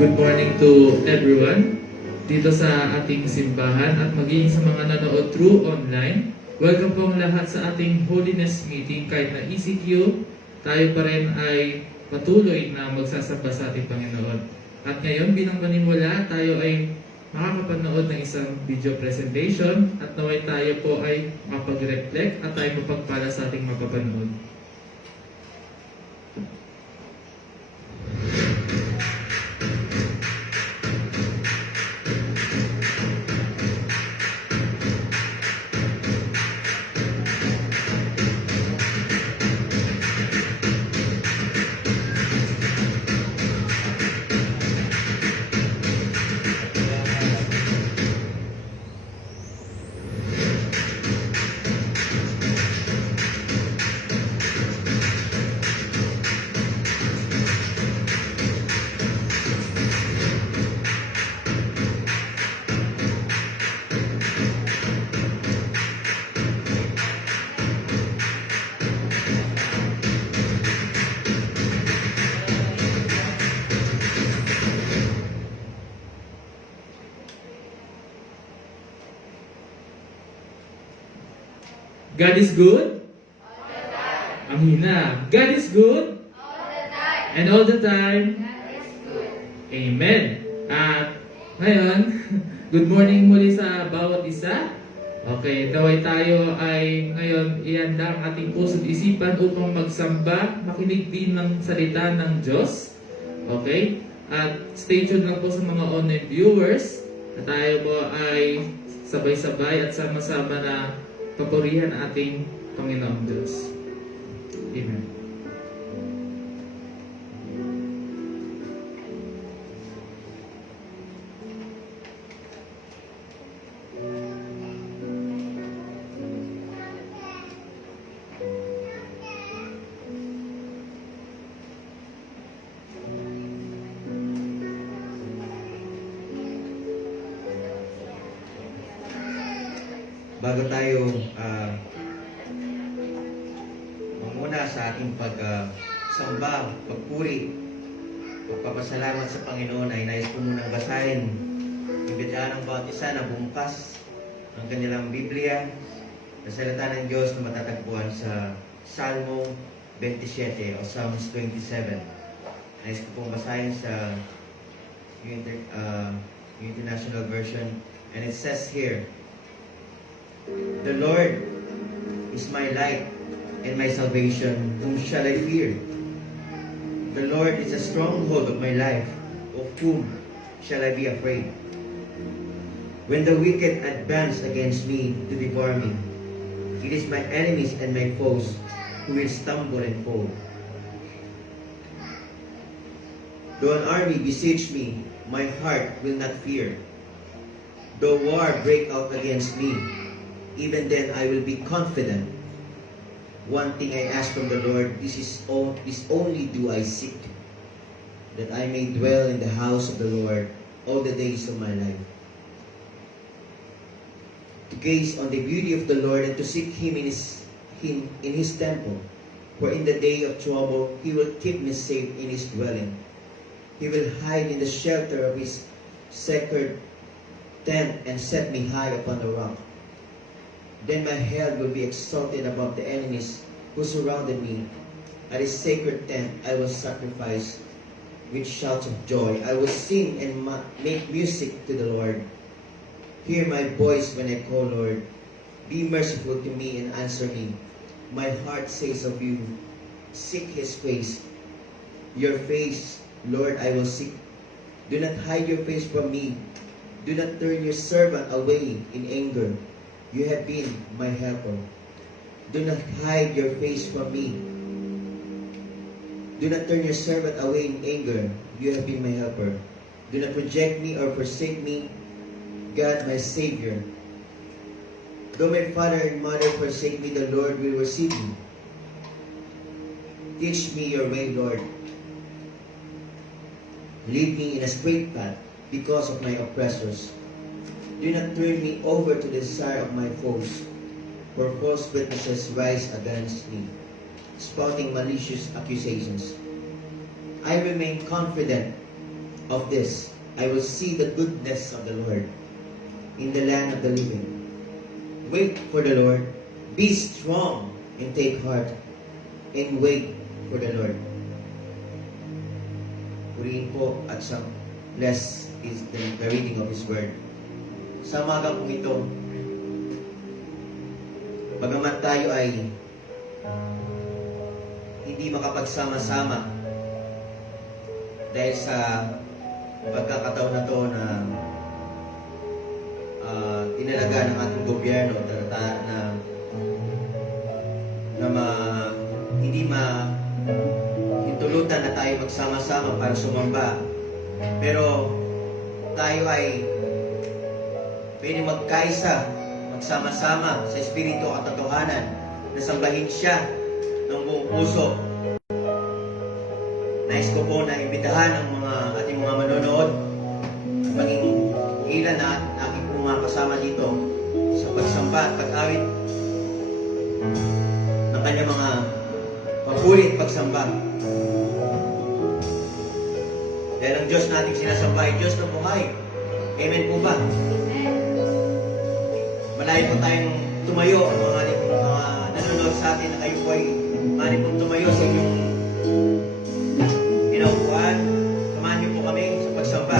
Good morning to everyone dito sa ating simbahan at maging sa mga nanood through online. Welcome pong lahat sa ating Holiness Meeting. Kahit na ECQ, tayo pa rin ay patuloy na magsasamba sa ating Panginoon. At ngayon, bilang panimula, tayo ay makakapanood ng isang video presentation at naway tayo po ay mapag-reflect at tayo mapagpala sa ating mapapanood. God is good? All the time. Ang hina. God is good? All the time. And all the time? God is good. Amen. At ngayon, good morning muli sa bawat isa. Okay, naway tayo ay ngayon ihanda ang ating puso at isipan upang magsamba, makinig din ng salita ng Diyos. Okay? At stay tuned lang po sa mga online viewers na tayo po ay sabay-sabay at sama-sama na papurihan ating Panginoong Diyos. Amen. Bago tayo manguna sa ating pagsamba, pagpuri, pagpapasalamat sa Panginoon, ay nais ko munang basahin imbitahan ng bawat isa na bumukas ang kanilang Biblia sa salita ng Diyos na matatagpuan sa Salmo 27 o Psalms 27. Nais ko pong basahin sa New International Version, and it says here, "The Lord is my light and my salvation. Whom shall I fear? The Lord is a stronghold of my life. Of whom shall I be afraid? When the wicked advance against me to devour me, it is my enemies and my foes who will stumble and fall. Though an army besiege me, my heart will not fear. Though war break out against me, even then I will be confident. One thing I ask from the Lord, this only do I seek, that I may dwell in the house of the Lord all the days of my life, to gaze on the beauty of the Lord and to seek Him in His temple. For in the day of trouble He will keep me safe in His dwelling. He will hide in the shelter of His sacred tent and set me high upon the rock. Then my head will be exalted above the enemies who surrounded me. At His sacred tent I will sacrifice with shouts of joy. I will sing and make music to the Lord. Hear my voice when I call, Lord. Be merciful to me and answer me. My heart says of you, seek His face. Your face, Lord, I will seek. Do not hide your face from me. Do not turn your servant away in anger. You have been my helper. Do not hide your face from me. Do not turn your servant away in anger. You have been my helper. Do not reject me or forsake me, God, my Savior. Though my father and mother forsake me, the Lord will receive me. Teach me your way, Lord. Lead me in a straight path because of my oppressors. Do not turn me over to the desire of my foes, for false witnesses rise against me, spouting malicious accusations. I remain confident of this, I will see the goodness of the Lord in the land of the living. Wait for the Lord. Be strong and take heart and wait for the Lord. Purihin po at siyang bless is the reading of His Word. Sa umaga po ito, bagamat tayo ay hindi makapagsama-sama dahil sa pagkakataon na to na tinalaga ng ating gobyerno hindi hitulutan na tayo magsama-sama para sumamba. Pero tayo ay pwede magkaisa, magsama-sama sa Espiritu at katotohanan na sambahin siya ng buong puso. Nais ko po na imbitahan ang ating mga manonood at maging ilan na aking po mga kasama dito sa pagsamba at pag-awit ng kanyang mga mapulit pagsamba. Dahil ang Diyos nating sinasamba ay Diyos ng buhay. Amen po ba? Malayo po tayong tumayo, mga nanonood sa atin na kayo po ay mali pong tumayo sa inyong pinaupuan. Samahan niyo po kami sa pagsamba.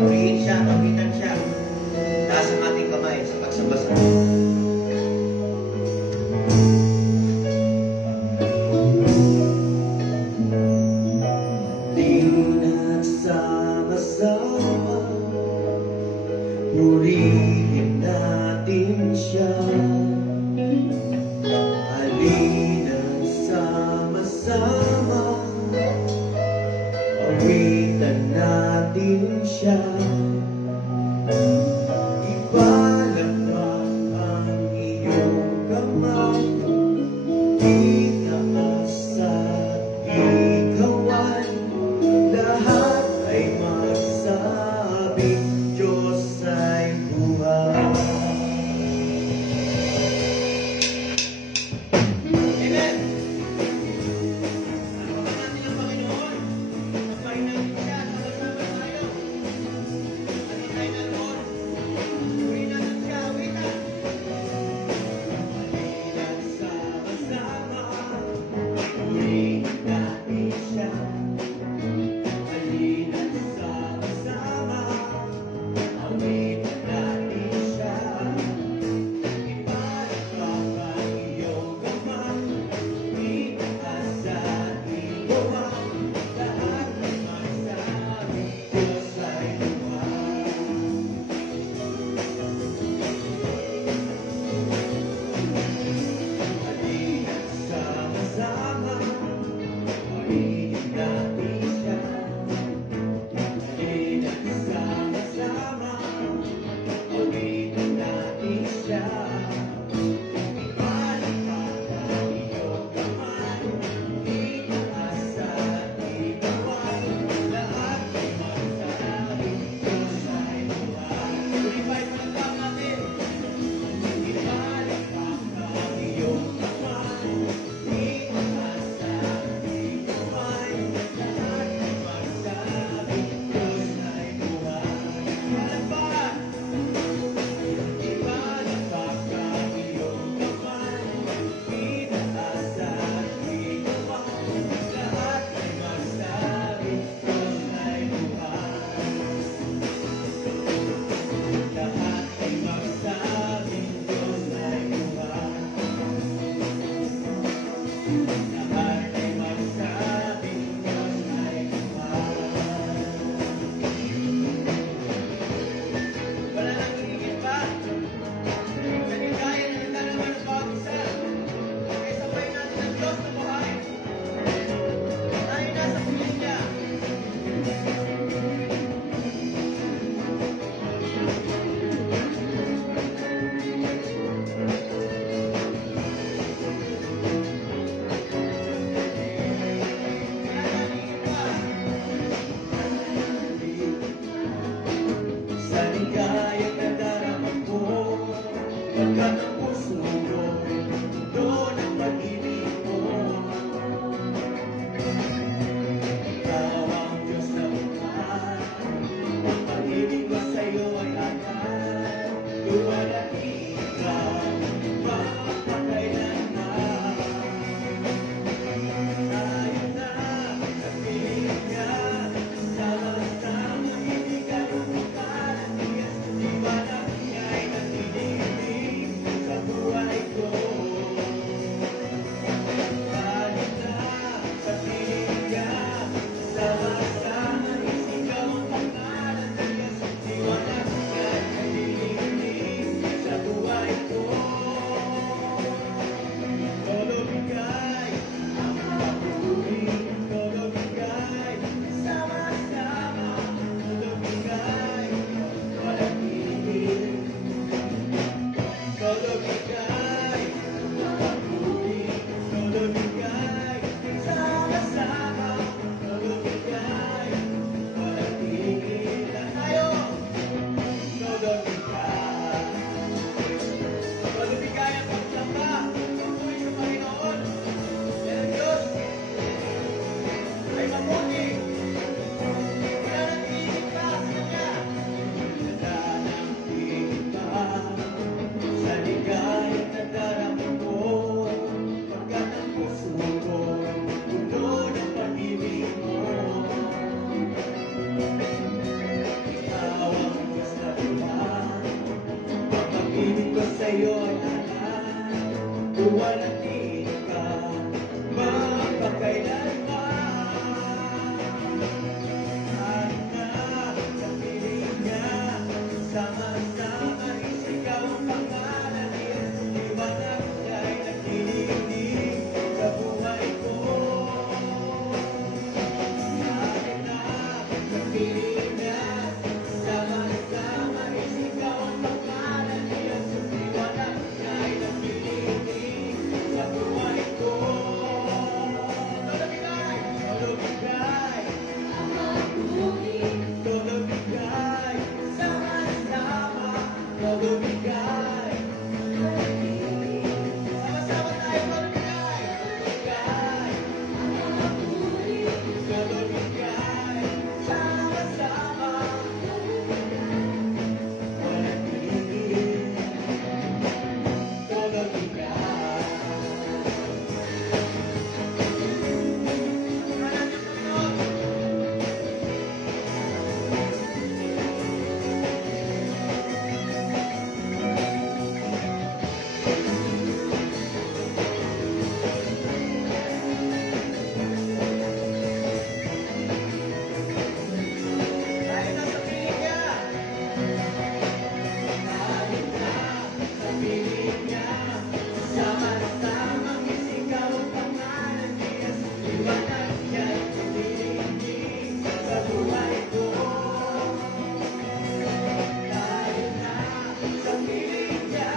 Purihin siya, tawitan siya. Taas ang ating kamay sa pagsamba sa Diyos. Sama-sama, purihin natin siya. Halina sama-sama, awitan natin siya. Ipalakpak ang iyong kamay, itaas at ikawan. Lahat ay magsabing Diyos ay buhay. Amen! Ano ba natin ang Panginoon? Sabayin natin siya, sama-sama tayo. Ano tayo na Lord? Purihin natin siya, awitan. Halina't sama-sama, sa'yo ay lahat. Uwalhati ka magpakailanman. Kahit na sa piling niya, sama-sama isigaw ang pangalan niya. Liwanag niya'y nakikinig sa buhay ko. Kahit na sa piling niya, sama-sama isigaw ang pangalan niya. Liwanag niya'y nakikinig sa buhay ko. Todo bigay, todo bigay, sama-sama, todo bigay. Sama-sama tayo, todo bigay, todo bigay, sama-sama. Walang tigil, todo bigay. Tayo na sa piling niya. Tayo na sa piling niya. Sama-samang isigaw ang pangalan niya. Liwanag niya'y tumitingin sa buhay ko. Tayo na sa piling niya.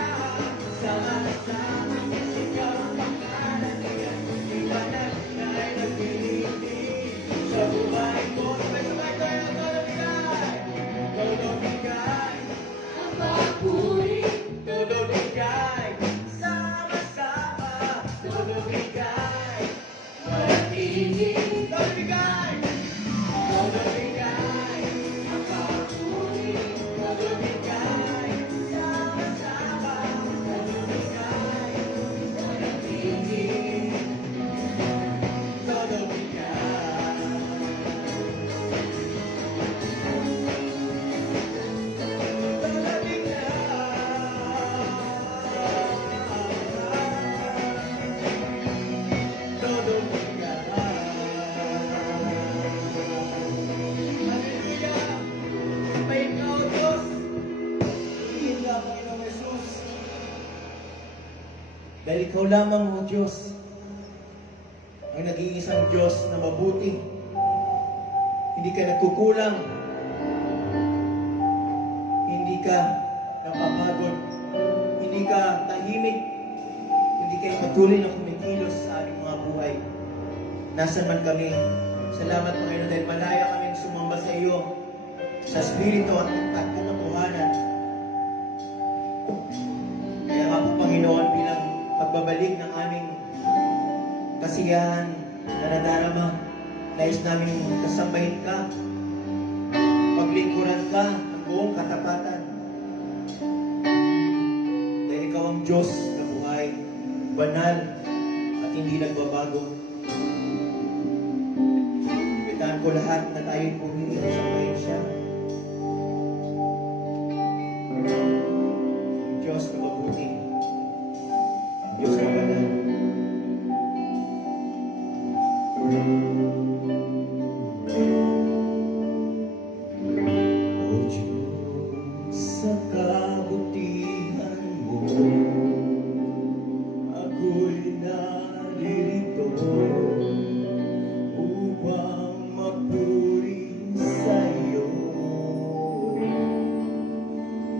Sama-samang isigaw ang pangalan niya. Liwanag niya'y naglilingin sa buhay ko. Sabay-sabay tayo na todo bigay. Todo bigay. Sama-sama. Todo bigay. Walang tigil. Todo bigay. Todo bigay. Todo bigay. Sama-sama. Todo bigay. Walang tigil. Todo bigay. Todo bigay. Todo bigay. Hallelujah! Sumayin ka, O Diyos. Ihin ka, Panginoong Jesus. Dahil ikaw lamang, O Diyos, ang nag-iisang Diyos na mabuti. Hindi ka nagkukulang. Hindi ka napapagod. Hindi ka tahimik. Hindi kayo patuloy na kumikilos sa aming mga buhay. Nasaan man kami. Salamat, Panginoon, dahil malaya kami sumamba sa iyo sa Espiritu at katotohanan. Kaya nga po, Panginoon, bilang pagbabalik ng aming kasiyahan na nadarama, nais namin kasambahin ka, paglingkuran ka ng buong katapatan. Dahil ikaw ang Diyos na buhay, banal at hindi nagbabago. Kitaan ko lahat na tayo'y pumili at sambahin siya. Diyos na mabuti, Diyos na banal. O Diyos, sa kabutihan mo, ako'y naririto upang magpuri sa iyo.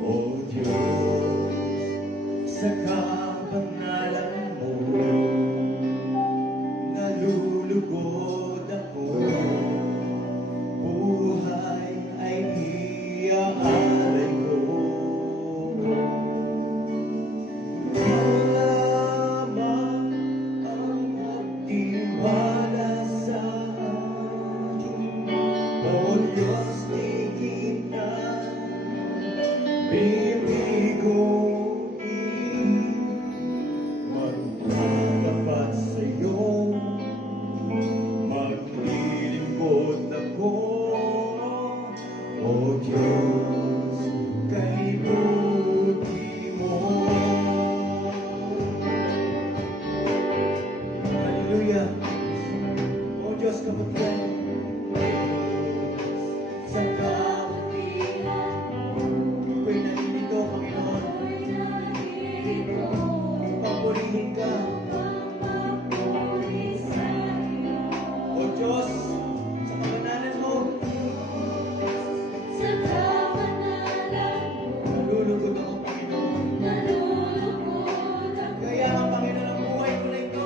O Diyos, sa kabanalan mo, nalulugod Diyos kabutihan mo. Sa kabutihan mo. Ako'y nalilito, Panginoon. Papurihin ka. O Diyos, sa kabanalan mo. Nalulugod ako, Panginoon. Kaya ang Panginoon ang buhay ko na ito.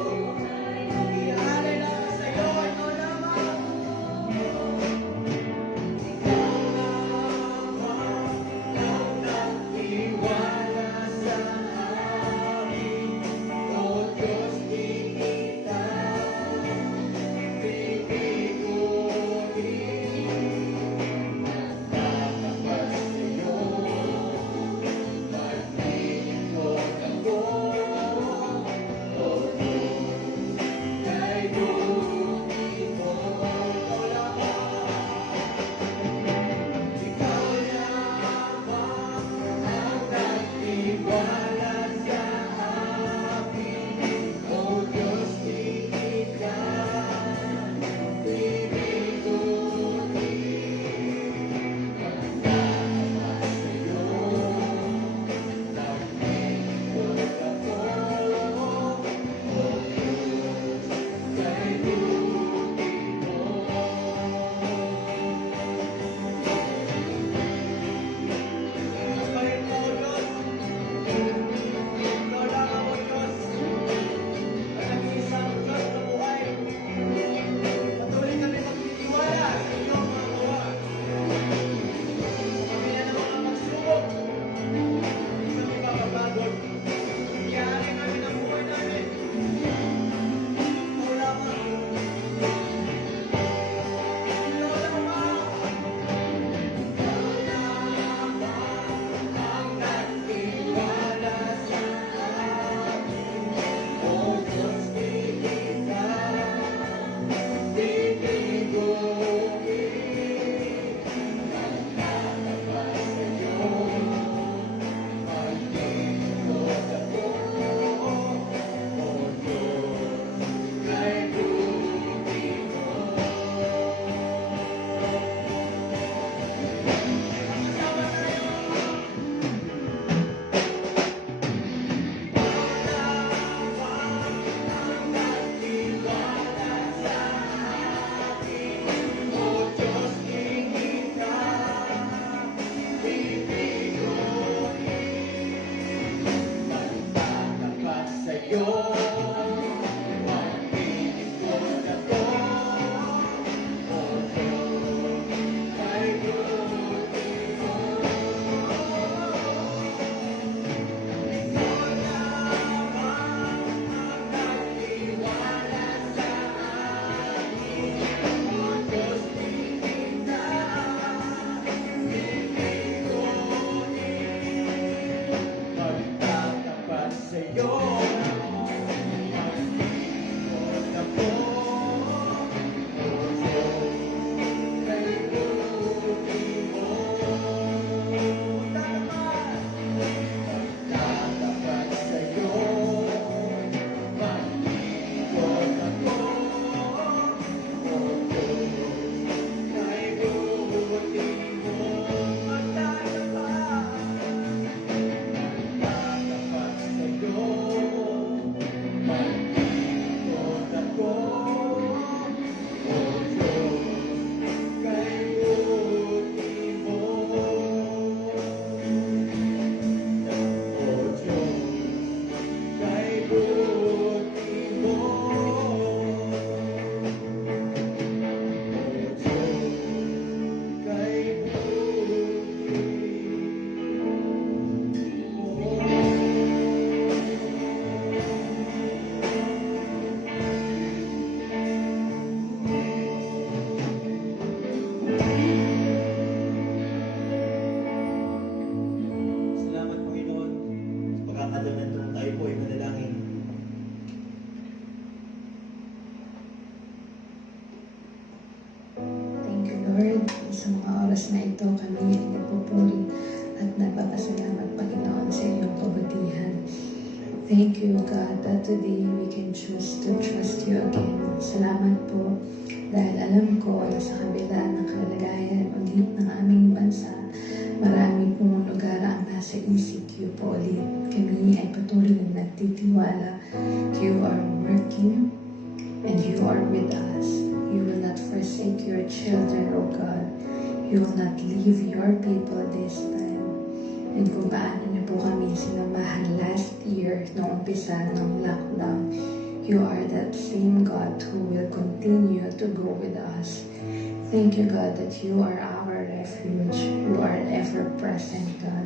Iaalay lang sa iyo, ikaw lamang. Ikaw lamang ang nagtiwala sa amin. O Diyos, di kita pipigutin. Nagtatapat sa iyo. Maglingkod ako. O Diyos, kay buti mo. Ikaw lamang. Ikaw lamang ang nagtiwala sa amin. O Diyos, di kita pipigutin. Nagtatapat sa iyo. Naglingkod ako. O Diyos, kay buti mo. Pagparin mo, O Diyos. Ikaw lamang, O Diyos. Ang nag-iisang Diyos na buhay. Patuloy kami magtitiwala sa iyong mga gawa. Sa kabila ng mga pagsubok, hindi kami papapagod. Iyaari namin ang buhay namin. Ikaw lamang. Ikaw lamang. Ikaw lamang ang nagtiwala sa amin. O Diyos, di kita pipigutin. Nagtatapat sa iyo. Maglingkod ako. O Diyos, kay buti mo. Kasama tayo. Lamang ang nagtiwala sa amin. O Diyos, di kita pipigutin. Nagtatapat sa iyo. Maglingkod ako. O Diyos, kay buti mo. Ikaw lamang ang nagtiwala sa amin. O Diyos, di kita pipigutin. Magtatapat sa iyo. Maglingkod ako. O Diyos, kay buti mo. Magtatapat sa iyo. Maglingkod ako. O Diyos, kay buti mo. Magtatapat. Magtatapat sa iyo. Maglingkod ako. O Diyos, kay buti mo. O Diyos, kay buti mo. O Diyos, kay Salamat, Panginoon, sa pagkakataon na ito. Tayo po ay manalangin. Thank you, Lord, sa mga oras na ito kami ay nagpupuri at nagpapasalamat, Panginoon, sa iyong kabutihan. Thank you, God, that today we can choose to trust you again. Salamat po Dahil alam ko na sa kabila ng kalagayan ulit ng aming bansa, marami pong lugar ang nasa ECQ po ulit. Kami ay patuloy na nagtitiwala. You are working and you are with us. You will not forsake your children, O God. You will not leave your people this time. And kung paano niyo po kami sinamahan last year noong umpisa ng lockdown, you are that same God who will continue to go with us. Thank you, God, that you are our refuge. You are ever-present, God.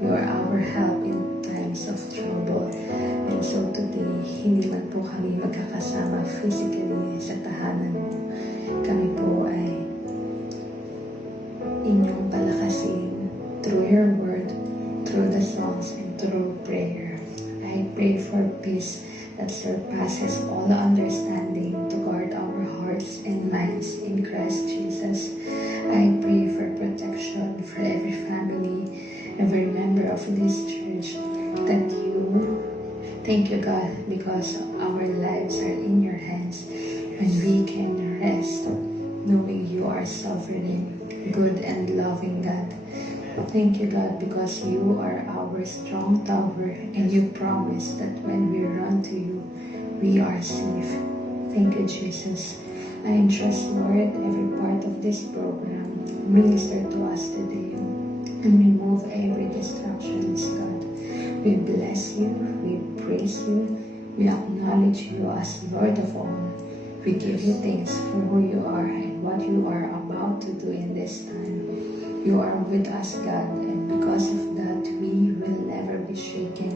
You are our help in times of trouble. And so today, hindi man po kami magkakasama physically sa tahanan mo. Kami po ay inyong palakasin through your word, through the songs, and through prayer. I pray for peace that surpasses all understanding to guard our hearts and minds in Christ Jesus. I pray for protection for every family, every member of this church, that you, thank you, God, because our lives are in your hands and we can rest knowing you are sovereign, good and loving God. Thank you, God, because you are our strong tower and you promise that when we run to you, we are safe. Thank you, Jesus. I entrust, Lord, every part of this program. Minister to us today and remove every distractions, God. We bless you, we praise you, we acknowledge you as Lord of all. We give you thanks for who you are and what you are about to do in this time. You are with us, God, and because of that, we will never be shaken.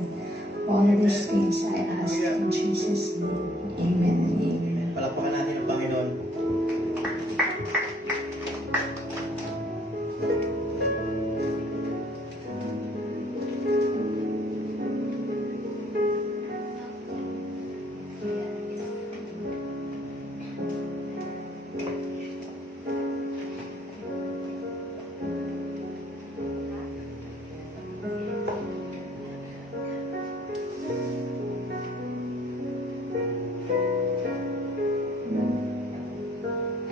All of these things I ask in Jesus' name. Amen and amen. Palakpakan natin ang Panginoon.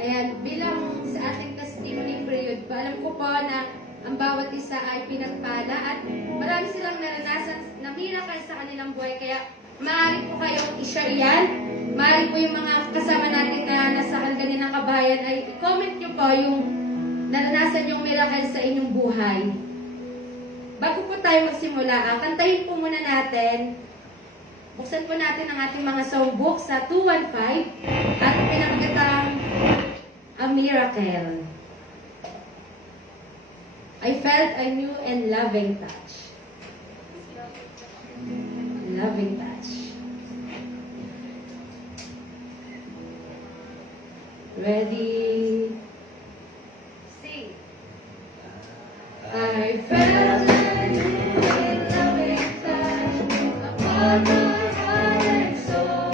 Ayan, bilang sa ating testimony period, alam ko po na ang bawat isa ay pinagpala at marami silang naranasan na miracle sa kanilang buhay. Kaya maaari po kayong i-share yan. Maaari po yung mga kasama natin na nasa hangganin ng kabayan ay i-comment nyo po yung naranasan yung miracle sa inyong buhay. Bago po tayo magsimula, kantahin po muna natin. Buksan po natin ang ating mga songbook sa 215 at pinakagatang A Miracle. I felt a new and loving touch. Loving touch. Ready? Sing. I felt a new and loving touch upon my heart and soul.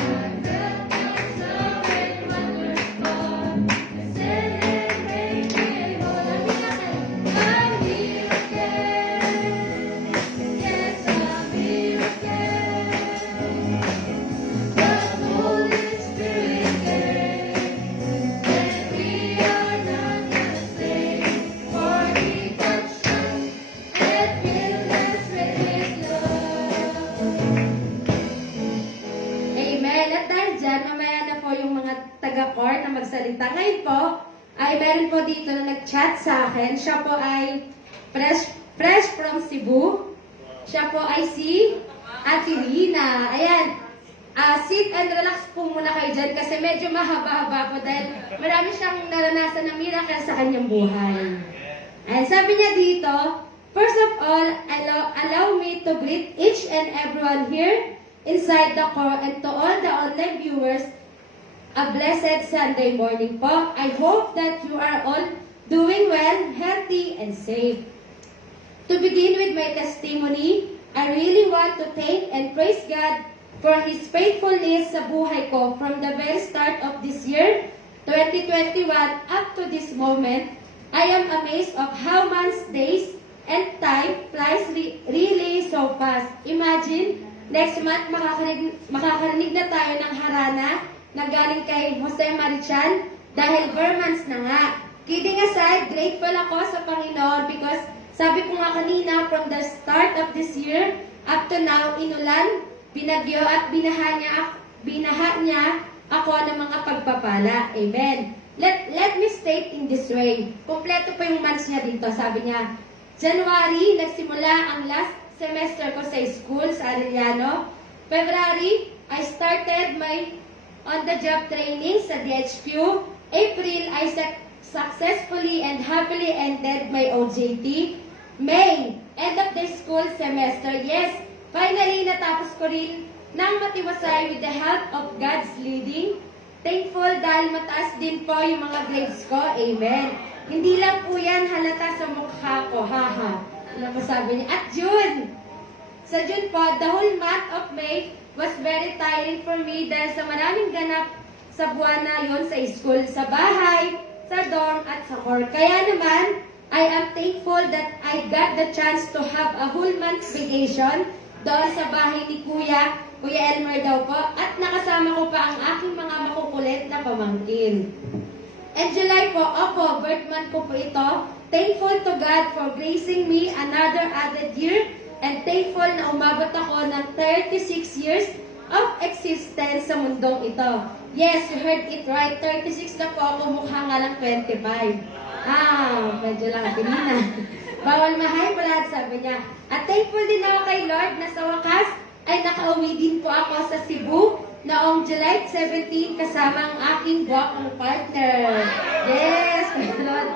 I felt God's love and wonderful. I said it made me whole. A miracle, yes, a miracle. The Holy Spirit came, and we are not the same. For He touched us and filled us with His love. Amen. At dahil dyan, mamaya na po yung mga taga-court na magsalita. Ngayon po, ay meron po dito na nag-chat sa akin. Siya po ay fresh from Cebu. Siya po ay si Ate Rina. Ayan. Sit and relax po muna kayo dyan kasi medyo mahaba-haba po dahil marami siyang naranasan na miracle sa kanyang buhay. Ayan, sabi niya dito, first of all, allow me to greet each and everyone here inside the court and to all the online viewers, a blessed Sunday morning po. I hope that you are all doing well, healthy, and safe. To begin with my testimony, I really want to thank and praise God for His faithfulness sa buhay ko from the very start of this year, 2021, up to this moment. I am amazed of how months, days, and time flies really so fast. Imagine, next month makakarinig na tayo ng harana na galing kay Jose Marichal dahil Burmans na nga. Kidding aside, grateful ako sa Panginoon because sabi ko nga kanina, from the start of this year up to now, inulan, binagyo at binaha niya ako ng mga pagpapala. Amen. Let me state in this way. Kompleto pa yung months niya dito. Sabi niya, January, nagsimula ang last semester ko sa school sa Arellano. February, I started my on-the-job training sa DHQ. April, I successfully and happily ended my OJT. May, end of the school semester. Yes, finally natapos ko rin ng matiwasay with the help of God's leading. Thankful dahil mataas din po yung mga grades ko. Amen. Hindi lang po yan halata sa mukha ko. Haha. Ano po sabi niya? At June. Sa June po, the whole month of May was very tiring for me dahil sa maraming ganap sa buwan na yun sa school, sa bahay, sa dorm, at sa core. Kaya naman, I am thankful that I got the chance to have a whole month vacation doon sa bahay ni Kuya Elmer daw po, at nakasama ko pa ang aking mga makukulit na pamangkin. And July po, opo, birth month ko po ito. Thankful to God for gracing me another added year, and thankful na umabot ako ng 36 years of existence sa mundong ito. Yes, you heard it right, 36 na po ako, mukha nga lang 25. Medyo lang pinina. Bawal mahay pala, sabi niya. At thankful din ako kay Lord na sa wakas ay nakauwi din po ako sa Cebu noong July 17 kasama ang aking gwapong partner. Yes, Lord.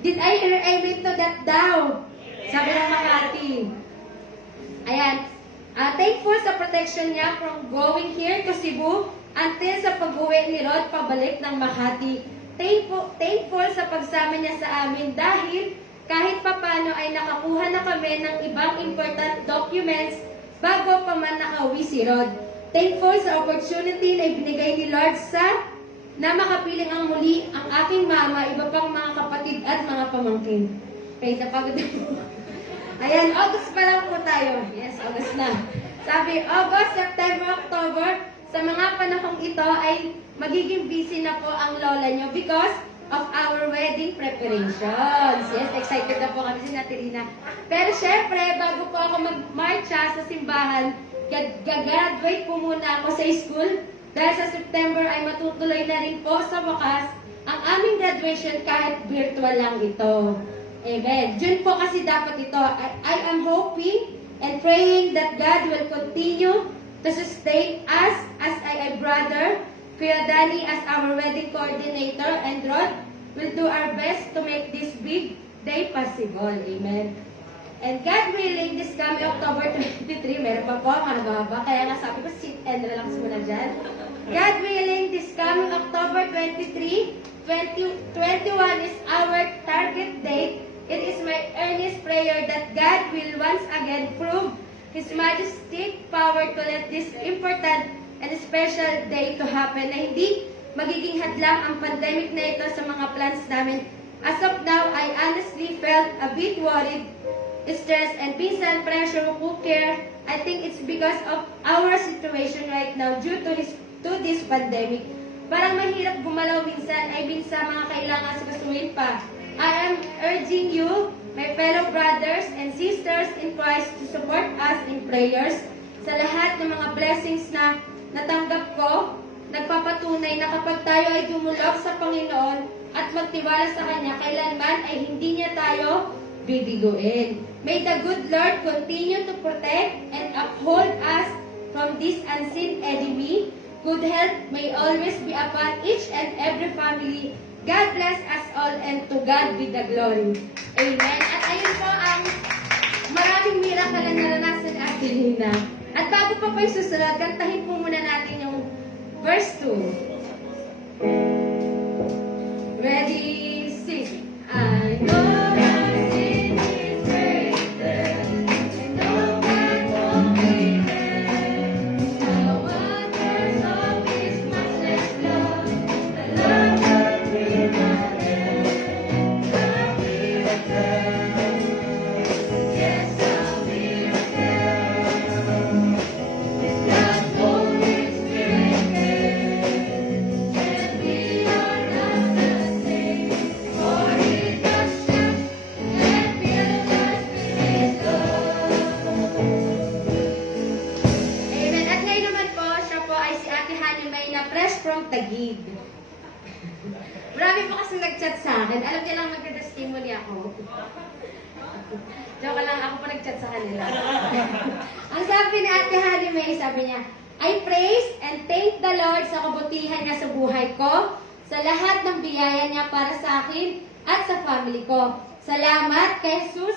Did I hear amen to that daw? Sabi ng Makati. Ayan. Thankful sa protection niya from going here to Cebu until sa pag-uwi ni Rod pabalik ng Makati. Thankful sa pagsama niya sa amin dahil kahit papano ay nakakuha na kami ng ibang important documents bago pa man nakauwi si Rod. Thankful sa opportunity na ibinigay ni Lord na makapiling ang muli ang aking mama, iba pang mga kapatid at mga pamangkin. Okay, napagod ako. Ayan, August pa lang po tayo. Yes, August na. Sabi, August, September, October, sa mga panahong ito ay magiging busy na po ang lola nyo because of our wedding preparations. Yes, excited na po kami si Natirina. Pero syempre, bago po ako magmarcha sa simbahan, gagraduate po muna ako sa school dahil sa September ay matutuloy na rin po sa wakas ang aming graduation kahit virtual lang ito. Amen. June po kasi dapat ito. I am hoping and praying that God will continue to sustain us as a brother, Kuya Danny as our wedding coordinator, and Rod will do our best to make this big day possible. Amen. And God willing, this coming October 23, meron pa po, mahaba, kaya nga sabi ko, sit and relax muna dyan. God willing, this coming October 23, 2021 is our target date. It is my earnest prayer that God will once again prove His majestic power to let this important and special day to happen na hindi magiging hadlang ang pandemic na ito sa mga plans namin. As of now, I honestly felt a bit worried, stressed, and minsan pressure who care. I think it's because of our situation right now due to this pandemic. Parang mahirap gumalaw minsan, ay minsan mga kailangan sigasuhin pa. I am urging you, my fellow brothers and sisters in Christ, to support us in prayers sa lahat ng mga blessings na natanggap ko. Nagpapatunay na kapag tayo ay dumulog sa Panginoon at magtiwala sa Kanya, kailanman ay hindi niya tayo bibiguin. May the good Lord continue to protect and uphold us from this unseen enemy. Good health may always be upon each and every family. God bless us all and to God be the glory. Amen. At ayun po ang maraming miracle na naranasan natin Nina. At bago pa po yung susunod, kantahin po muna natin yung verse 2. Ready, sing. I know my sin is greater, and no man comprehend the wonders of His matchless love, the love that will not end. The miracle, yes, the miracle, with God's Holy Spirit. Honey May na fresh from Taguig. Marami po kasi nag-chat sa akin. Alam niya lang magka-testimony ako. Joke lang, ako pa nag-chat sa kanila. Ang sabi ni Ate Honey May, sabi niya, I praise and thank the Lord sa kabutihan niya sa buhay ko, sa lahat ng biyaya niya para sa akin at sa family ko. Salamat kay Jesus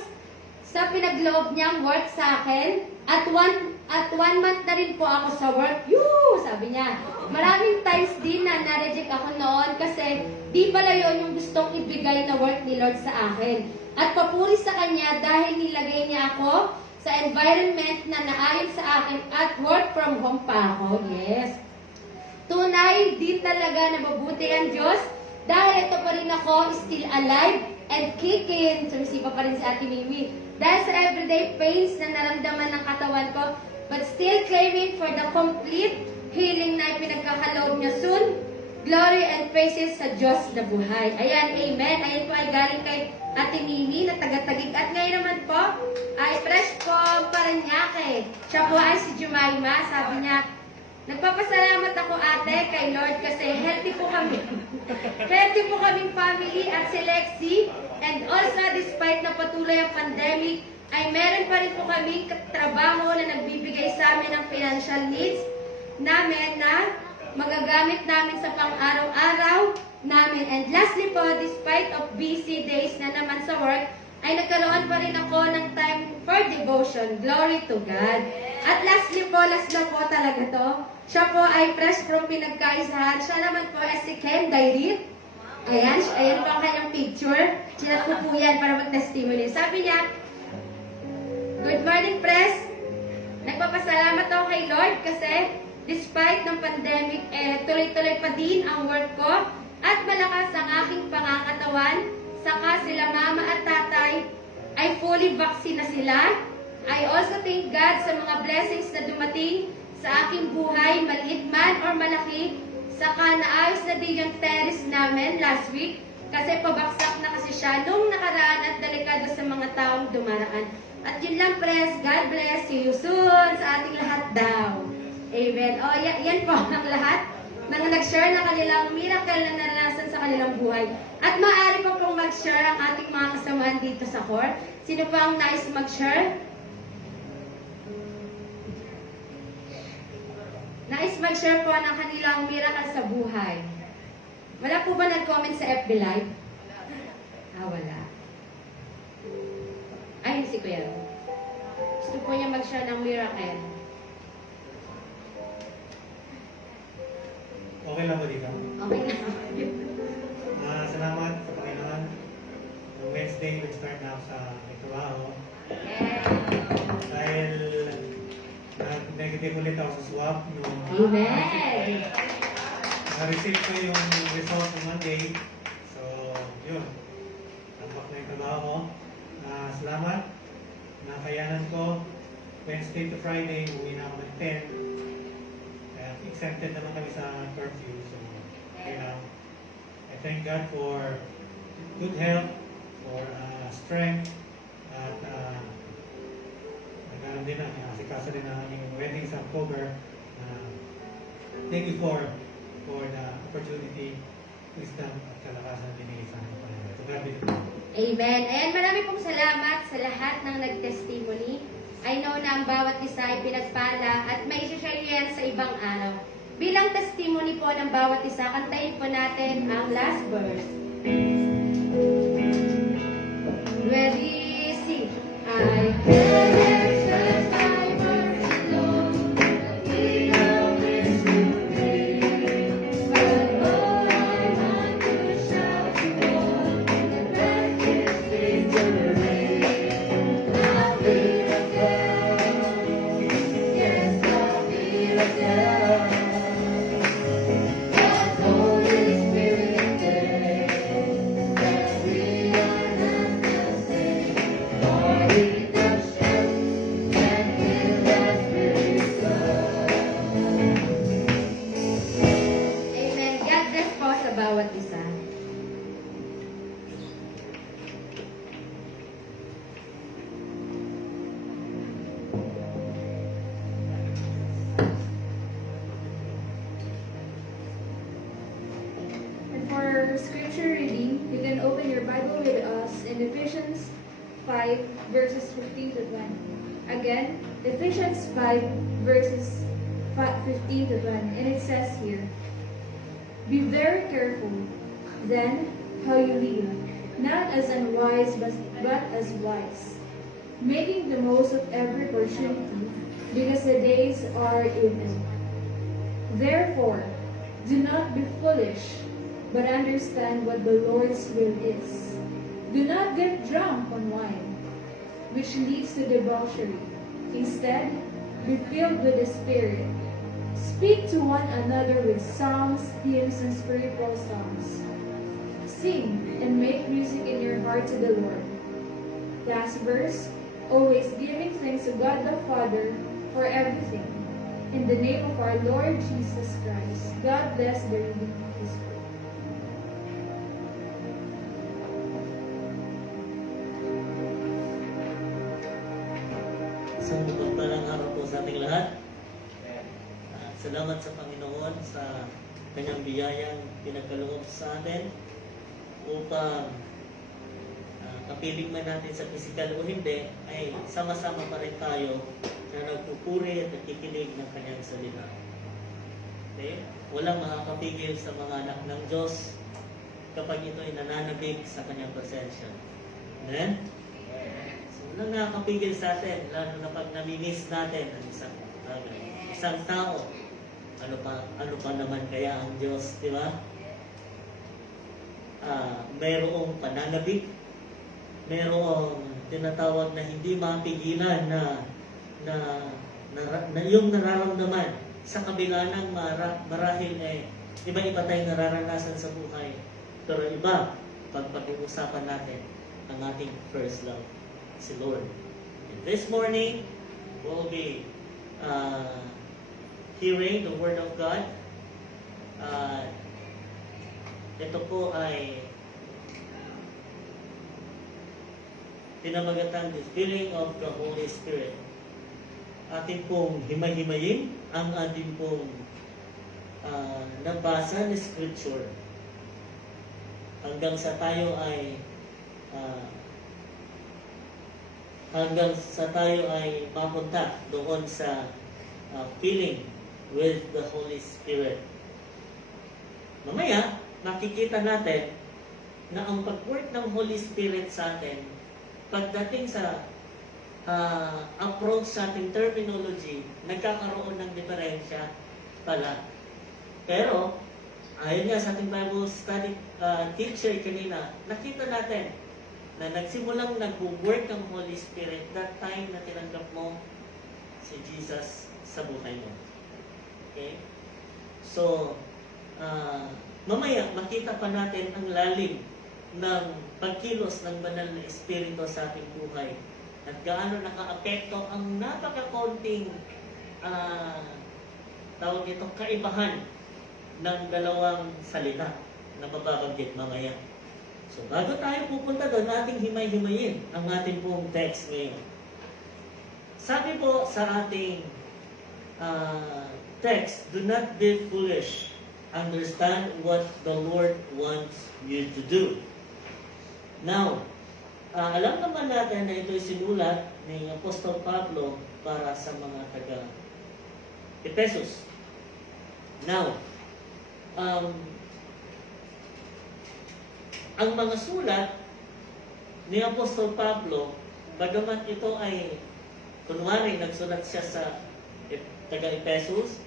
sa pinagloob niyang work sa akin at one month na rin po ako sa work. Sabi niya. Maraming times din na na-reject ako noon kasi di pala yun yung gustong ibigay na work ni Lord sa akin. At papuri sa Kanya dahil nilagay niya ako sa environment na naayon sa akin at work from home pa ako. Yes. Tunay, di talaga na mabuti ang Diyos dahil ito pa rin ako still alive and kicking. Sumisipa pa rin si Ate Mimi. Dahil sa everyday pains na naramdaman ng katawan ko, but still claiming for the complete healing na ipinagkakaloob niya soon. Glory and praises sa Diyos na buhay. Ayan, amen. Ayan po ay galing kay Ate Mimi na taga-Taguig. At ngayon naman po ay fresh po Paranaque. Siya po ay si Jemima. Sabi niya, nagpapasalamat ako ate kay Lord kasi healthy po kami. Healthy po kaming family at si Lexi. And also despite na patuloy ang pandemic, ay meron pa rin po kaming trabaho na nagbibigay sa amin ng financial needs namin na magagamit namin sa pang-araw-araw namin. And lastly po, despite of busy days na naman sa work, ay nagkaroon pa rin ako ng time for devotion. Glory to God. At lastly po, last na po talaga to. Siya po ay fresh from pinagkaisahan. Siya naman po ay si Ken Dairit. Ayan, ayan po ang kanyang picture. Sinat ko po yan para mag-testimony. Sabi niya, Good morning, Press. Nagpapasalamat ako kay Lord kasi despite ng pandemic, tuloy-tuloy pa din ang work ko at malakas ang aking pangangatawan. Saka sila mama at tatay ay fully vaccine na sila. I also thank God sa mga blessings na dumating sa aking buhay, maliit man or malaki. Saka naayos na din yung terrace namin last week kasi pabaksak na kasi siya nung nakaraan at delikado sa mga taong dumaraan. At yun lang, Press. God bless. See you soon sa ating lahat daw. Amen. O, yan po ang lahat na nag-share ng kanilang miracle na naranasan sa kanilang buhay. At maaari pa pong mag-share ang ating mga kasamahan dito sa court. Sino pa ang nais mag-share? Nais mag-share po ng kanilang miracle sa buhay. Wala po ba nag-comment sa FB Live? Wala. Ayun si Kuya. Gusto po niya mag-share ng miracle. Okay lang ba dito? Okay na. Salamat sa Panginoon. Wednesday, nag-start na ako sa trabaho. Yeah. Dahil negative ulit ako sa swab. Amen. Na-receive ko yung result ng Monday. So, yun. Tampak na yung trabaho ko. Salamat. Nakayanan ko. Wednesday to Friday, uwi na ako ng 10. Exempted naman kami sa curfew. So, okay lang. I thank God for good health, for strength, at nag-aalam din na, asikaso din ang aming wedding sa October. Thank you for the opportunity, wisdom, at kalakasan na binigay sa amin. So, God be the glory. Amen. Ayan, marami pong salamat sa lahat ng nag-testimony. I know na ang bawat isa ay pinagpala at may share yan sa ibang araw. Bilang testimony po ng bawat isa, kantayin po natin ang last verse. Ready, sing. I can express my mercy, Lord, the of His grace. But all I want to shout for, the best is victory. I'll be the girl, yes, I'll be the girl. God's Holy Spirit there, that we are not the same. Bible with us in Ephesians 5, verses 15 to 20. Again, Ephesians 5, verses 15 to 20. And it says here, "Be very careful, then, how you live, not as unwise, but as wise, making the most of every opportunity, because the days are evil. Therefore, do not be foolish, but understand what the Lord's will is. Do not get drunk on wine, which leads to debauchery. Instead, be filled with the Spirit. Speak to one another with psalms, hymns, and spiritual songs. Sing and make music in your heart to the Lord." Last verse, "Always giving thanks to God the Father for everything, in the name of our Lord Jesus Christ." God bless the reading of His word. Isang mapagpalang araw po sa ating lahat. Salamat sa Panginoon sa kanyang biyayang pinagkaloob sa atin upang kapiling man natin sa pisikal o hindi, ay sama-sama pa rin tayo na nagpupuri at nakikinig ng kanyang salita. Okay? Walang makakapigil sa mga anak ng Diyos kapag ito ay nananabik sa kanyang presensya. Amen? So, walang nakakapigil sa atin, lalo na pag namimiss natin ang isang tao. Ano pa naman kaya ang Diyos, di ba? Mayroong pananabik, mayroong tinatawag na hindi mapigilan na yung nararamdaman sa kabila ng marahil iba-iba tayong nararanasan sa buhay. Pero iba, pag pag-uusapan natin ang ating first love, si Lord. And this morning, we'll be hearing the Word of God. Ito po ay pinamagatan the filling of the Holy Spirit. Atin pong himay-himayin ang ating pong nabasa na Scripture hanggang sa tayo ay mapunta doon sa filling with the Holy Spirit. Mamaya, makikita natin na ang pag-work ng Holy Spirit sa atin, pagdating sa approach sa ating terminology, nagkakaroon ng diferensya pala. Pero, ayon nga sa ating Bible study teacher kanina, nakita natin na nagsimulang nag-work ang Holy Spirit that time na tinanggap mo si Jesus sa buhay mo. Okay? So, mamaya makita pa natin ang lalim ng pagkilos ng banal na Espiritu sa ating buhay at gaano nakaapekto ang napakakonting tawag itong kaibahan ng dalawang salita na mababanggit mamaya. So, bago tayo pupunta doon, ating himay-himayin ang ating pong text ngayon. Sabi po sa ating text, "Do not be foolish. Understand what the Lord wants you to do." Now, alam naman natin na ito'y sinulat ni Apostol Pablo para sa mga taga-Ephesus. Now, ang mga sulat ni Apostol Pablo, bagamat ito ay, kunwari, nagsulat siya sa taga-Ephesus,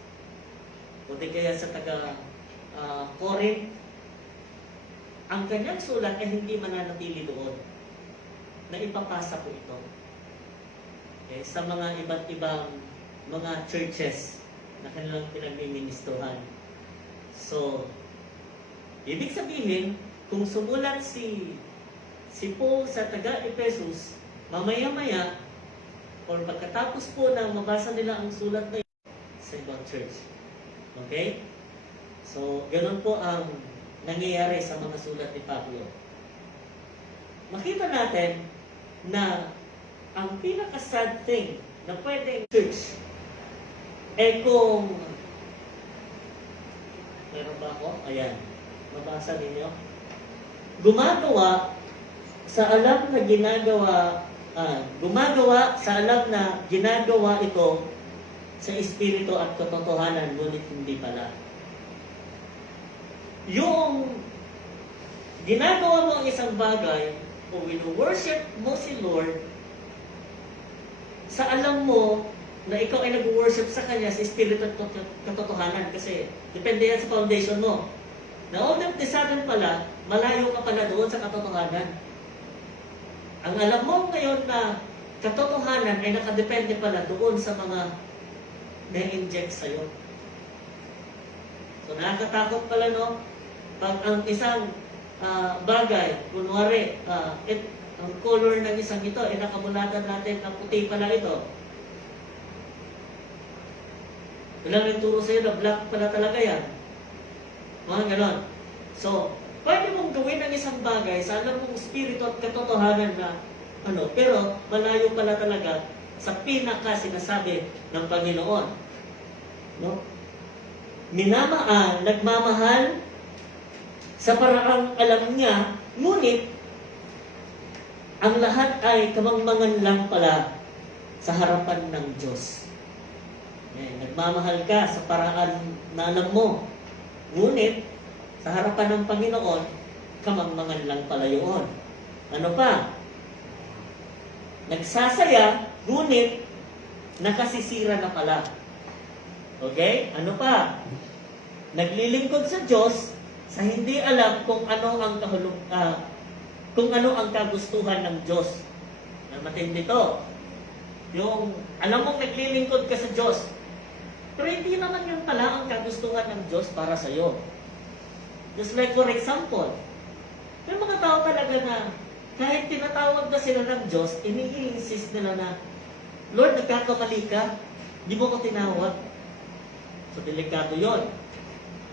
o di kaya sa taga-Corinth, ang kanyang sulat ay hindi mananatili doon. Na ipapasa po ito. Okay, sa mga iba't ibang mga churches na kanilang pinagmiministrohan. So, ibig sabihin, kung sumulat si Paul sa taga-Ephesus, mamaya-maya, or pagkatapos po na mabasa nila ang sulat na sa ibang church. Okay? So, ganun po ang nangyayari sa mga sulat ni Pablo. Makita natin na ang pinaka-sad thing na pwedeng church kung meron ba ako? Ayan. Mabasa ninyo. Gumagawa sa alam na gumagawa sa alam na ginagawa ito sa espiritu at katotohanan, ngunit hindi pala. Yung ginagawa mo ang isang bagay, o wino-worship mo si Lord, sa alam mo na ikaw ay nag-worship sa Kanya sa espiritu at katotohanan, kasi depende yan sa foundation mo. Na all of the sudden pala, malayo ka pala doon sa katotohanan. Ang alam mo ngayon na katotohanan ay nakadepende pala doon sa mga na-inject sa'yo. So nakakatakot pala, no? Pag ang isang bagay, kunwari, ang color ng isang ito, nakamulatan natin na puti pala ito. Walang nagturo sa'yo na black pala talaga yan. Mga ganon. So, pwede mong gawin ang isang bagay sa alam mong spirito at katotohanan na pero malayo pala talaga sa pinaka sinasabi ng Panginoon. No? Nagmamahal sa paraang alam niya, ngunit ang lahat ay kamangmangan lang pala sa harapan ng Diyos. Nagmamahal ka sa paraan na alam mo, ngunit sa harapan ng Panginoon, kamangmangan lang pala yun. Ano pa? Nagsasaya, ngunit nakasisira na pala. Okay? Ano pa? Naglilingkod sa Diyos sa hindi alam kung ano ang kagustuhan ng Diyos. Matindi to. Yung alam mong naglilingkod ka sa Diyos, pero hindi naman yun pala ang kagustuhan ng Diyos para sa iyo. Just like for example, may mga tao talaga na kahit tinatawag na sila ng Diyos, ini-insist nila na, Lord, nagkakamali ka, di mo ko tinawag. So, delikado yun.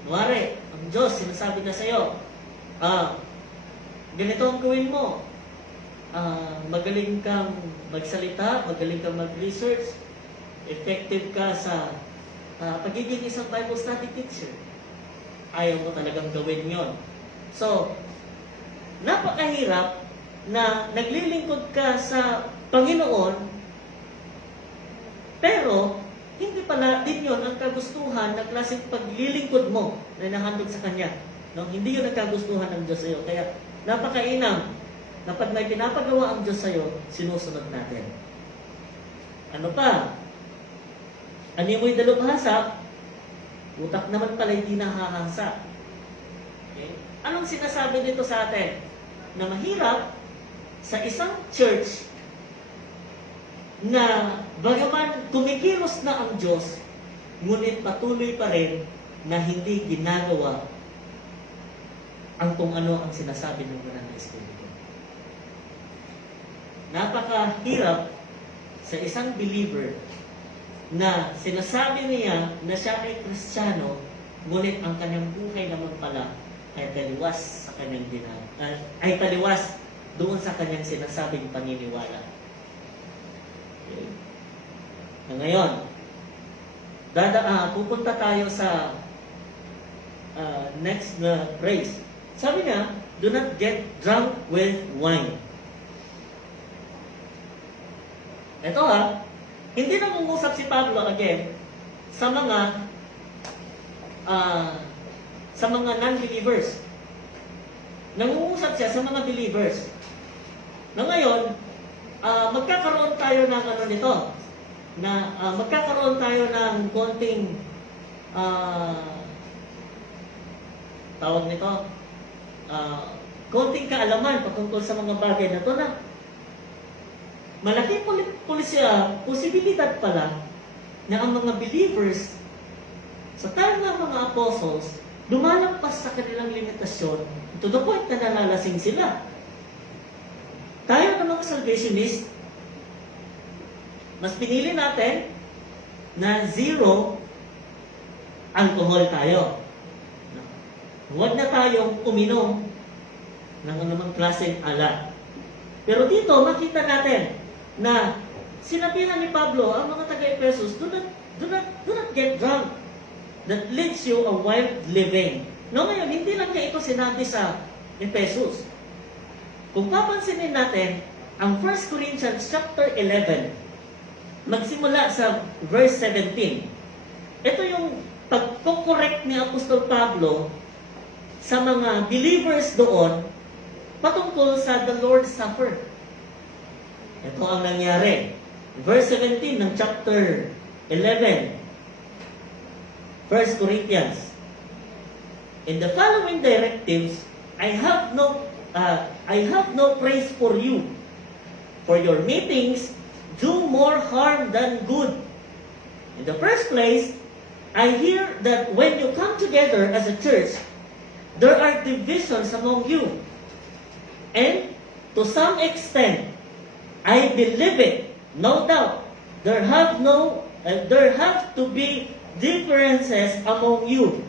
Kunwari, ang Diyos, sinasabi na sa'yo, ganito ang gawin mo. Magaling kang magsalita, magaling kang mag-research, effective ka sa pagiging isang Bible study teacher. Ayaw mo talagang gawin yon. So, napakahirap na naglilingkod ka sa Panginoon, pero hindi pala din yun ang kagustuhan na klaseng paglilingkod mo na nahandog sa Kanya. No? Hindi yun ang kagustuhan ng Diyos sa'yo. Kaya napakainam na pag may pinapagawa ang Diyos sa'yo, sinusunod natin. Ano pa? Animoy dalubhasa, utak naman pala hindi nakahasa. Okay? Anong sinasabi nito sa atin? Na mahirap sa isang church na bagaman kumikilos na ang Diyos, ngunit patuloy pa rin na hindi ginagawa ang kung ano ang sinasabi ng Banal na Espiritu. Napakahirap sa isang believer na sinasabi niya na siya ay Kristiyano, ngunit ang kanyang buhay naman pala ay taliwas sa kanyang ay taliwas doon sa kanyang sinasabing paniniwala. Okay. Ngayon, pupunta tayo sa next na phrase. Sabi niya, do not get drunk with wine. Ito hindi nangungusap si Pablo again sa mga non-believers. Nangungusap siya sa mga believers. Na ngayon, magkakaroon tayo ng magkakaroon tayo ng konting tawag nito, konting kaalaman patungkol sa mga bagay na ito na malaking posibilidad pala na ang mga believers sa time ng mga apostles lumalampas sa kanilang limitasyon to the point na nalalasing sila. Tayo ng mga salvationist, mas pinili natin na zero alcohol tayo. Huwag na tayong uminom ng anumang klaseng alak. Pero dito, makita natin na sinabihan ni Pablo ang mga taga-Ephesus, do not get drunk. That leads you a wild living. No, ngayon, hindi lang niya ito sinabi sa Ephesus. kung papansinin natin, ang 1 Corinthians chapter 11, magsimula sa verse 17. Ito yung pagko-correct ni Apostol Pablo sa mga believers doon patungkol sa the Lord's Supper. Ito ang nangyari. Verse 17 ng chapter 11, 1 Corinthians. In the following directives, I have no praise for you. For your meetings do more harm than good. In the first place, I hear that when you come together as a church, there are divisions among you. And to some extent, I believe it, no doubt. There have to be differences among you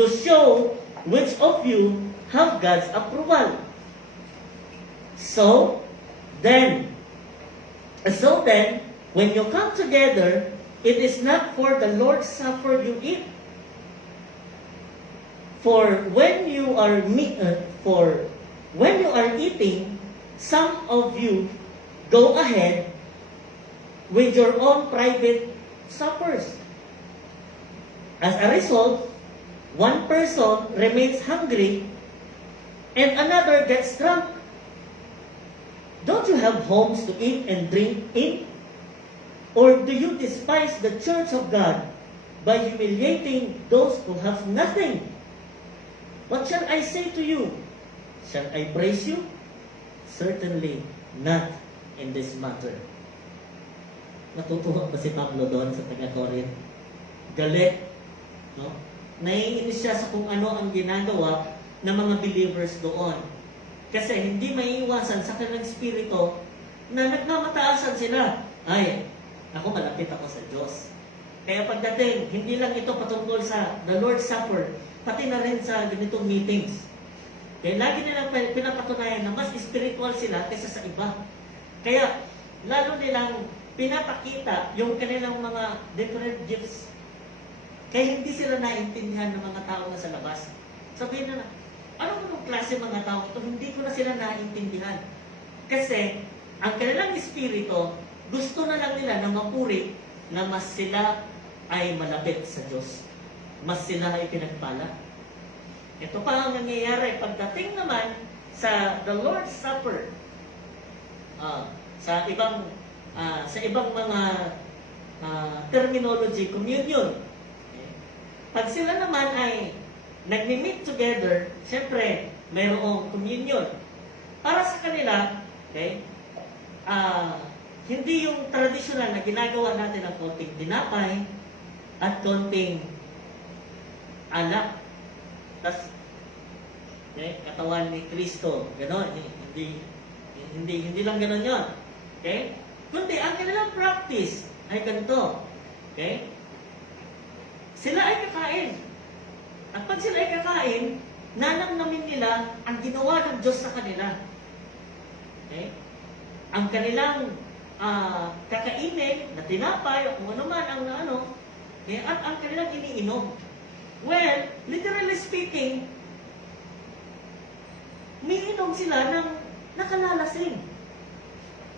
to show which of you have God's approval. So then, when you come together, it is not for the Lord's Supper you eat. For when you are eating, some of you go ahead with your own private suppers. As a result, one person remains hungry and another gets drunk. Don't you have homes to eat and drink in? Or do you despise the church of God by humiliating those who have nothing? What shall I say to you? Shall I praise you? Certainly not in this matter. Natutuwa ba si Pablo doon sa taga-Corinth? Galit. No? Naiinis siya sa kung ano ang ginagawa ng mga believers doon. Kasi hindi maiiwasan sa kanilang spirito na nagmamataasan sila. Ay, ako malapit ako sa Diyos. Kaya pagdating, hindi lang ito patungkol sa the Lord's Supper, pati na rin sa ganitong meetings. Kaya lagi nilang pinapatunayan na mas spiritual sila kaysa sa iba. Kaya lalo nilang pinapakita yung kanilang mga different gifts. Kaya hindi sila naintindihan ng mga tao na sa labas. Sabihin na, anong klase mga tao ito? Hindi ko na sila naintindihan. Kasi, ang kanilang espiritu, gusto na lang nila na mapuri na mas sila ay malapit sa Diyos. Mas sila ay pinagpala. Ito pa ang nangyayari. Pagdating naman sa the Lord's Supper, sa ibang mga terminology, communion. Okay? Pag sila naman ay nagmi-meet together, siyempre, mayroong communion. Para sa kanila, okay, hindi yung traditional na ginagawa natin ng konting tinapay at konting alak. Tas, okay, katawan ni Kristo. Ganon. Hindi lang ganon yun. Okay? Kundi, ang kanilang practice ay ganito. Okay? Sila ay kakain. At pag sila ay kakain, nanamnamin nila ang ginawa ng Diyos sa kanila. Okay? Ang kanilang kakainin na tinapay o kung ano man ang okay, at ang kanilang iniinom. Well, literally speaking, umiinom sila ng nakalalasing.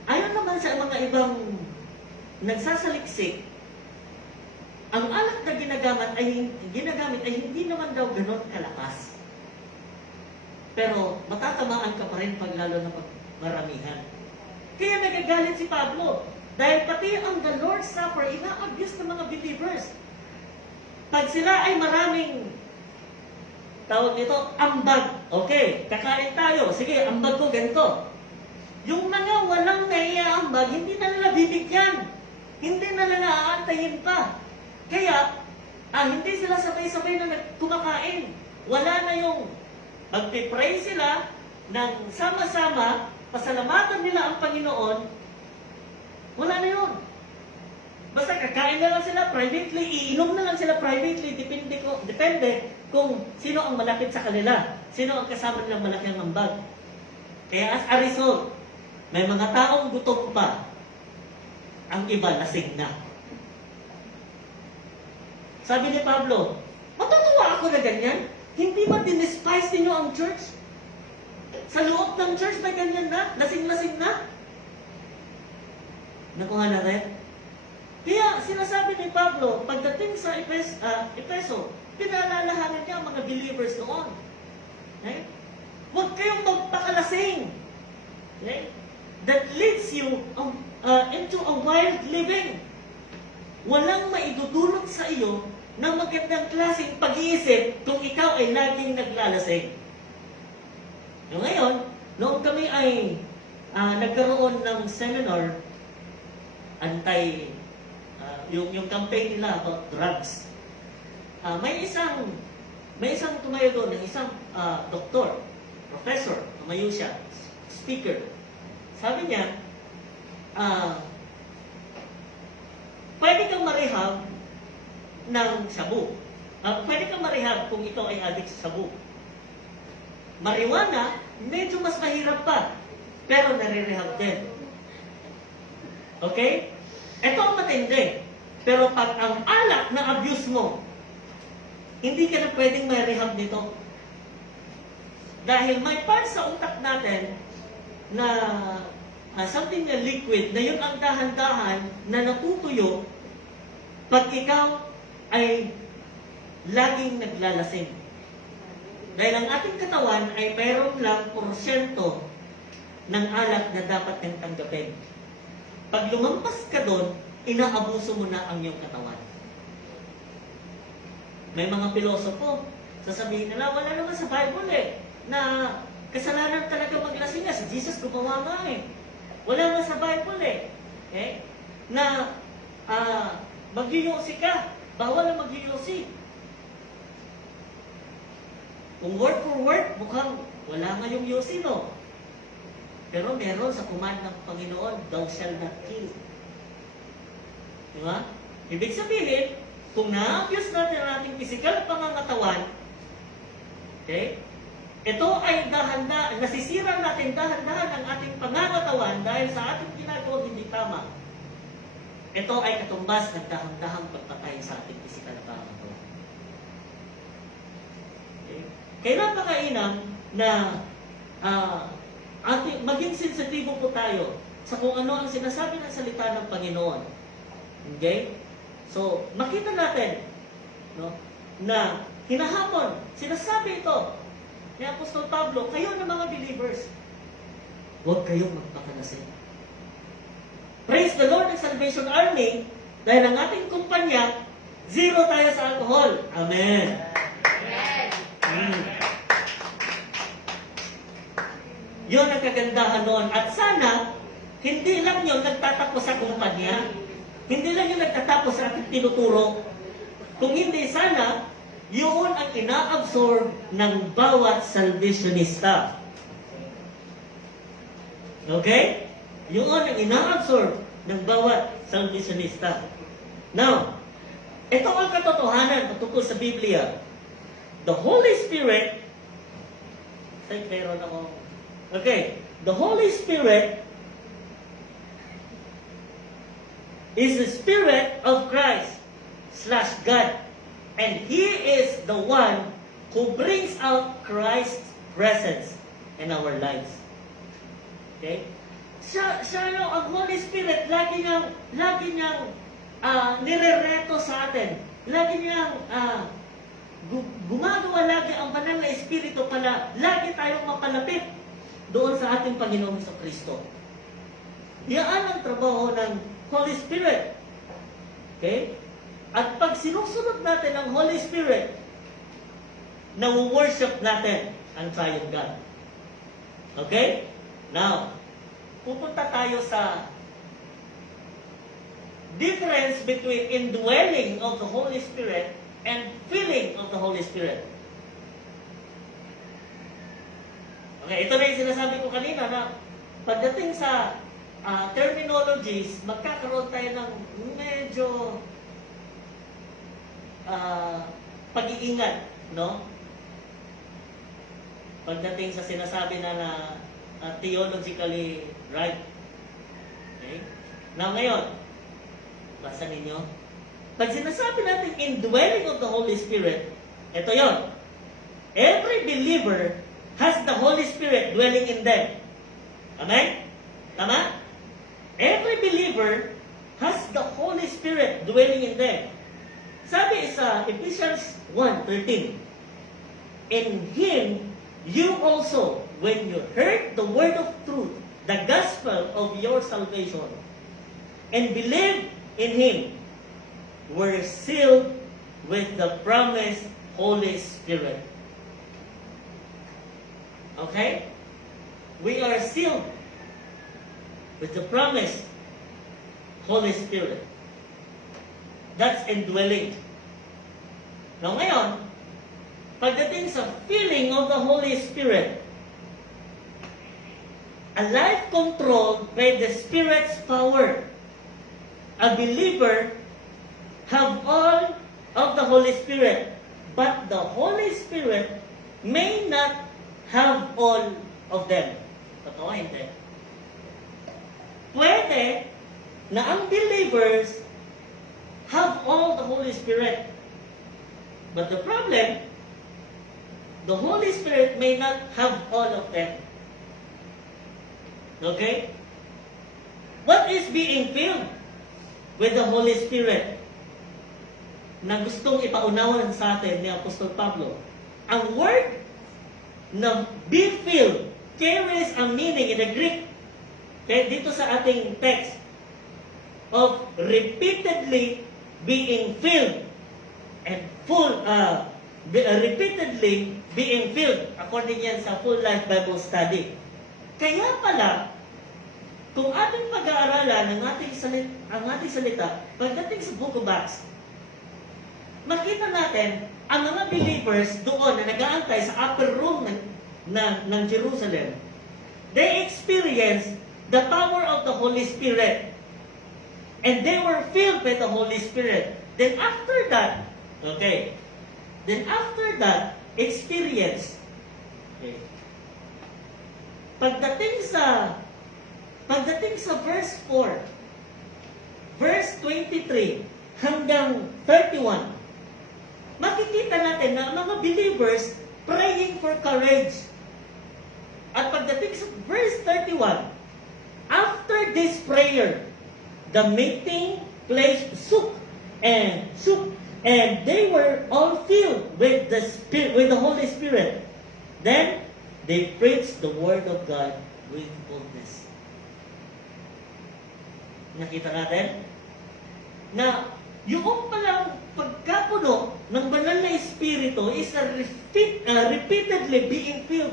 Ayon naman sa mga ibang nagsasaliksik, ang alak na ginagamit ay hindi naman daw ganon kalakas. Pero matatamaan ka pa rin pag lalo na pag maramihan. Kaya nagagalit si Pablo. Dahil pati ang the Lord's Supper, ina-abuse ng mga believers. Pag sila ay maraming, tawag nito, ambag. Okay, kakain tayo. Sige, ambag ko ganito. Yung mga walang naiaambag, hindi na nila bibigyan. Hindi na nila aantayin pa. Kaya, hindi sila sabay-sabay na kumakain. Wala na yung magpipray sila ng sama-sama, pasalamatan nila ang Panginoon. Wala na yun. Basta kakain na lang sila privately, iinom na lang sila privately, depende kung sino ang malapit sa kanila, sino ang kasama nilang malaking ambag. Kaya as a result, may mga taong gutom pa, ang iba lasing na. Sabi ni Pablo, matutuwa ako na ganyan. Hindi ba dinispise ninyo ang church? Sa loob ng church may ganyan na, lasing-lasing na. Nakuha na rin? Kaya sinasabi ni Pablo, pagdating sa Epeso, pinaalalahanan niya ang mga believers noon. Okay? Huwag kayong magpakalasing. Okay? That leads you into a wild living. Walang maidudulot sa iyo ng magandang klaseng pag-iisip kung ikaw ay laging naglalasing. Ngayon, noong kami ay nagkaroon ng seminar yung campaign nila about drugs. May isang tumayo doon, isang doktor, professor, tumayo siya, speaker. Sabi niya, pwede kang marehab ng shabu. Pwede kang marehab kung ikaw ay addict sa shabu. Marijuana, medyo mas mahirap pa, pero nare-rehab din. Okay? Ito ang matindi. Pero pag ang alak na abuse mo, hindi ka na pwedeng ma-rehab nito. Dahil may part sa utak natin na something na liquid, na yun ang dahan-dahan na natutuyo pag ikaw ay laging naglalasing. Dahil ang ating katawan ay mayroon lang porsyento ng alak na dapat nang tanggapin. Pag lumampas ka doon, inaabuso mo na ang iyong katawan. May mga pilosopo, sasabihin nila, wala naman sa Bible na kasalanan talaga maglasing nga. Si Jesus gumawa nga Wala nga sa Bible okay? Na mag-UC ka, bawal na mag-UC. Kung word for word, mukhang wala nga yung UC, no? Pero meron sa command ng Panginoon, thou shall not kill. Di ba? Ibig sabihin, kung na-abuse natin ang ating physical pangangatawan, okay, ito ay dahan-dahan, nasisira natin dahan-dahan ang ating pangangatawan dahil sa ating ginagawa hindi tama. Ito ay katumbas ng dahan-dahang pagpatay sa ating physical na pangangatawan. Okay? Kailan pa kainam na maging sensitibo po tayo sa kung ano ang sinasabi ng salita ng Panginoon. Okay? So, makita natin no, na hinahamon, sinasabi ito ni Apostol Pablo, kayo na mga believers, huwag kayong magpakalasing. Praise the Lord ng Salvation Army, dahil ang ating kumpanya, zero tayo sa alcohol. Amen. Yun ang kagandahan noon. At sana, hindi lang yun nagtatapos sa kumpanya. Hindi lang yun nagtatapos sa ating tinuturo. Kung hindi, sana, yun ang ina-absorb ng bawat salvationista. Okay? Yun ang ina-absorb ng bawat salvationista. Now, ito ang katotohanan tungkol sa Biblia. The Holy Spirit, meron ako. Okay, the Holy Spirit is the Spirit of Christ / God. And He is the one who brings out Christ's presence in our lives. Okay? Siya ang Holy Spirit, lagi niyang nirereto sa atin. Lagi niyang gumagawa lagi ang banal na Espiritu para lagi tayong mapalapit doon sa ating Panginoong Kristo. Yan ang trabaho ng Holy Spirit. Okay? At pag sinusunod natin ang Holy Spirit, na-worship natin ang Triune God. Okay? Now, pupunta tayo sa difference between indwelling of the Holy Spirit and filling of the Holy Spirit. Okay, ito na yung sinasabi ko kanina na pagdating sa terminologies, magkakaroon tayo ng medyo pag-iingat, no? Pagdating sa sinasabi na theologically right. Okay? Now ngayon, basa ninyo. Pag sinasabi natin indwelling of the Holy Spirit, ito yon. Every believer has the Holy Spirit dwelling in them. Amen? Tama? Every believer has the Holy Spirit dwelling in them. Sabi sa Ephesians 1:13, in Him, you also, when you heard the word of truth, the gospel of your salvation, and believed in Him, were sealed with the promised Holy Spirit. Okay? We are sealed with the promised Holy Spirit. That's indwelling. Now ngayon, pagdating sa feeling of the Holy Spirit, a life controlled by the Spirit's power, a believer have all of the Holy Spirit, but the Holy Spirit may not have all of them. Totoo, hindi? Pwede na ang believers have all the Holy Spirit. But the problem, the Holy Spirit may not have all of them. Okay? What is being filled with the Holy Spirit? Na gustong ipaunawan sa atin ni Apostol Pablo. Ang word na be filled carries a meaning in the Greek. Okay, dito sa ating text of repeatedly being filled and repeatedly being filled according yan sa Full Life Bible Study. Kaya pala, kung ating pag-aaralan ang ating salita, pagdating sa Book of Acts, makita natin ang mga believers doon na nag-aantay sa upper room ng Jerusalem. They experienced the power of the Holy Spirit. And they were filled with the Holy Spirit. Then after that, experience. Okay. Pagdating sa verse 4, verse 23 hanggang 31, makikita natin na mga believers praying for courage. At pagdating sa verse 31, after this prayer, the meeting place shook, and they were all filled with the Spirit, with the Holy Spirit. Then they preached the word of God with boldness. Nakita natin na yung palang pagkapuno ng banal na Espiritu is repeatedly being filled.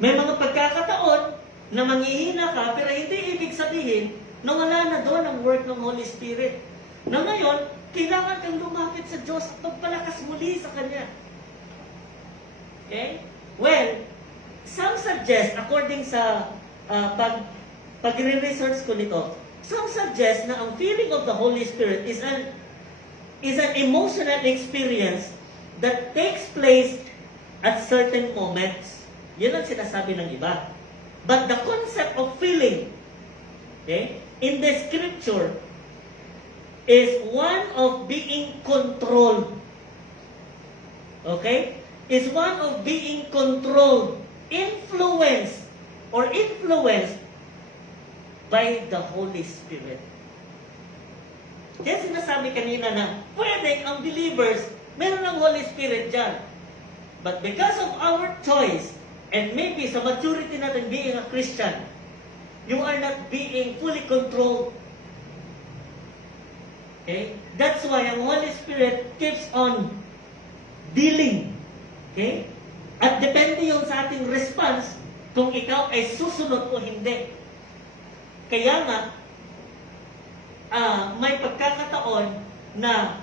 May mga pagkakataon na manghihina ka, pero hindi ibig sabihin na wala na doon ang work ng Holy Spirit. Na ngayon, kailangan kang lumapit sa Diyos at magpalakas muli sa Kanya. Okay? Well, some suggest, according sa pag-research ko nito, some suggest na ang feeling of the Holy Spirit is an emotional experience that takes place at certain moments. Yun ang sinasabi ng iba. But the concept of feeling, okay, in the scripture is one of being controlled. Okay? Is one of being controlled, influenced by the Holy Spirit. Kaya sinasabi kanina na pwedeng ang believers, meron ng Holy Spirit dyan. But because of our choice, and maybe sa maturity natin being a Christian, you are not being fully controlled. Okay? That's why ang Holy Spirit keeps on dealing. Okay? At depende yun sa ating response kung ikaw ay susunod o hindi. Kaya nga, may pagkakataon na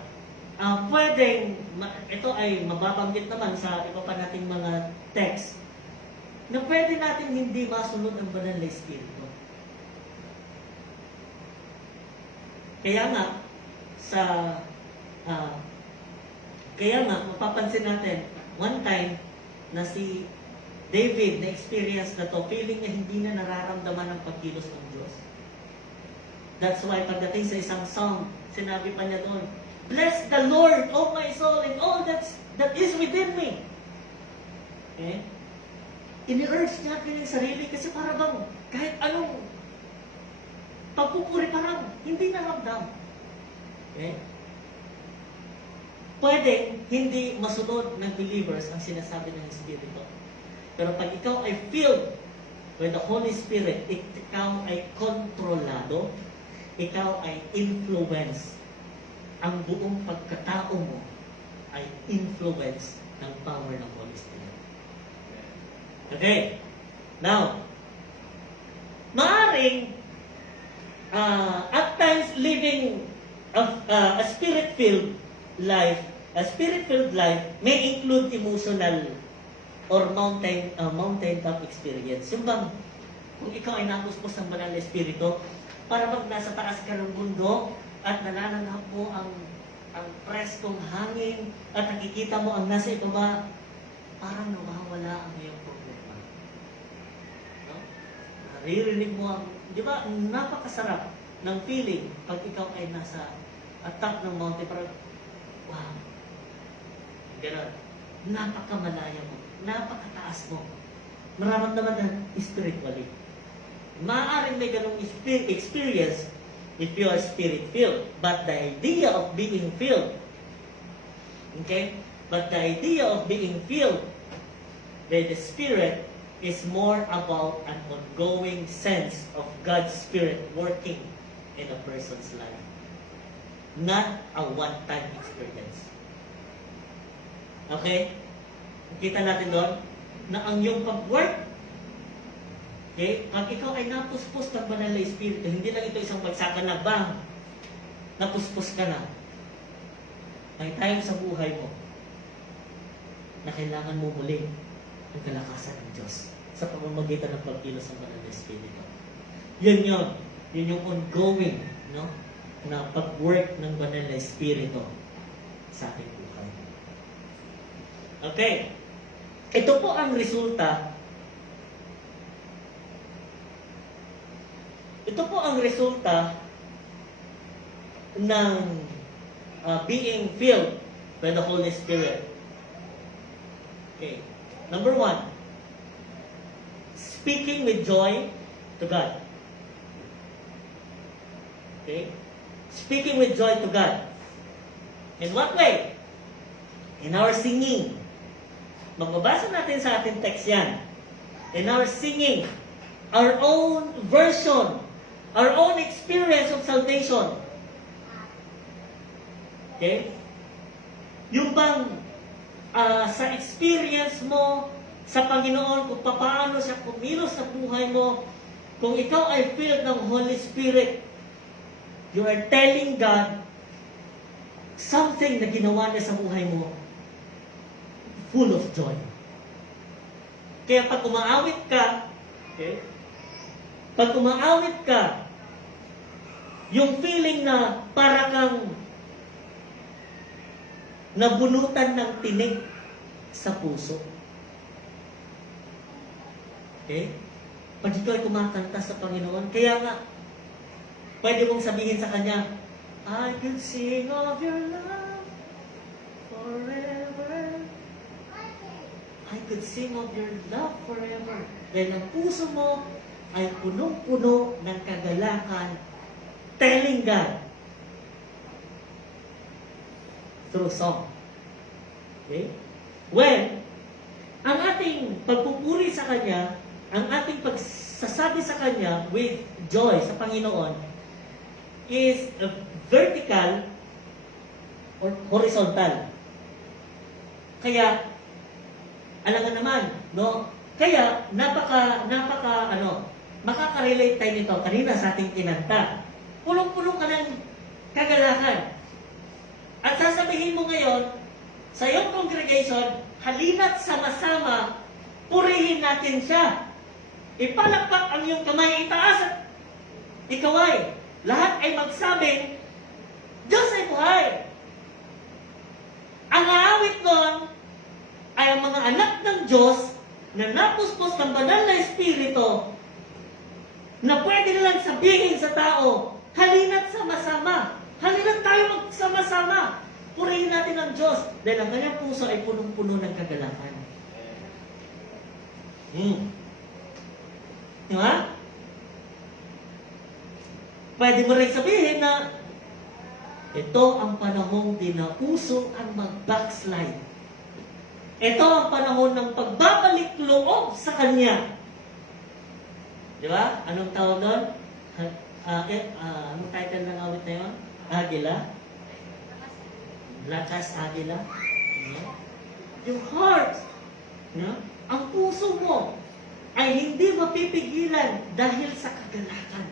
pwedeng, ito ay mababanggit naman sa iba pa nating mga text, na pwede natin hindi masunod ang banal na Espiritu. Kaya nga, mapapansin natin, one time, na si David na-experience na to, feeling na hindi na nararamdaman ang pagkilos ng Diyos. That's why pagdating sa isang song, sinabi pa niya doon, "Bless the Lord, O my soul, and all that is within me." Okay? Ini-urge niya ang kanyang sarili kasi para bang kahit anong pagpupuri parang hindi naramdam. Okay? Pwede hindi masunod ng believers ang sinasabi ng Espiritu. Pero pag ikaw ay filled with the Holy Spirit, ikaw ay kontrolado, ikaw ay influence. Ang buong pagkatao mo ay influence ng power ng Holy Spirit. Okay. Now, maaring at times living a spirit-filled life, may include emotional or mountaintop experience. Yung bang, kung ikaw ay napuspos ng banal na espiritu, para bang nasa taas ka ng bundok at nanananap mo ang preskong hangin at nakikita mo ang nasa ibaba, parang nawawala ang iyong problema. No? Naririnig mo ang, di ba, napakasarap ng feeling pag ikaw ay nasa top ng mountain, parang, wow, gano'n. Napakamalaya mo. Napakataas mo. Mararamdaman na spiritually. Maaaring may ganong experience if you are spirit-filled. But the idea of being filled, okay? But the idea of being filled by the Spirit is more about an ongoing sense of God's Spirit working in a person's life. Not a one-time experience. Okay? Kita natin doon na ang iyong pag-work, okay, pag ikaw ay napuspos ng banal na espiritu, hindi lang ito isang bagsakan na bang, napuspos ka na. May time sa buhay mo na kailangan mo muli ang kalakasan ng Diyos sa pamamagitan ng pagkilos ng banal na espiritu. Yun yun. Yun yung ongoing, no, na pag-work ng banal na espiritu sa ating buhay. Okay. Ito po ang resulta. Ito po ang resulta ng being filled by the Holy Spirit. Okay. Number 1, speaking with joy to God. Okay? Speaking with joy to God. In what way? In our singing. Magbabasa natin sa ating text yan. In our singing, our own version, our own experience of salvation. Okay? Yung bang sa experience mo sa Panginoon, kung paano siya kumilos sa buhay mo, kung ikaw ay filled ng Holy Spirit, you are telling God something na ginawa niya sa buhay mo, full of joy. Kaya pag umaawit ka, okay, pag umaawit ka, yung feeling na para kang nabunutan ng tinik sa puso. Okay? Pag ikaw ay kumakanta sa Panginoon, kaya nga, pwede mong sabihin sa Kanya, I could sing of your love forever. I could sing of your love forever. Dahil ang puso mo ay punong-puno ng kagalakan, telling God through song. Okay? When ang ating pagpupuri sa Kanya, ang ating pagsasabi sa Kanya with joy sa Panginoon is vertical or horizontal. Kaya, alangan naman, no? Kaya, makaka-relate tayo nito kanina sa ating kinanta. Pulong-pulong ka ng kagalakan. At sasabihin mo ngayon, sa iyong congregation, halina't sama-sama, purihin natin siya. Ipalakpak ang iyong kamay, itaas at ikaw ay, lahat ay magsabing, Diyos ay buhay. Ang aawit nun ay ang mga anak ng Diyos na napuspos ng banal na espiritu na pwede nilang sabihin sa tao, halina't sama-sama. Halina't tayo magsama-sama. Purihin natin ang Diyos dahil ang kanyang puso ay punong-puno ng kagalakan. Di ba? Pwede mo rin sabihin na ito ang panahong dinauso ang mag-backslide. Ito ang panahon ng pagbabalik loob sa Kanya. Di ba? Anong tawag doon? Anong title ng awit na yun? Agila? Lakas Agila? Your heart, ang puso mo, ay hindi mapipigilan dahil sa kagalakan.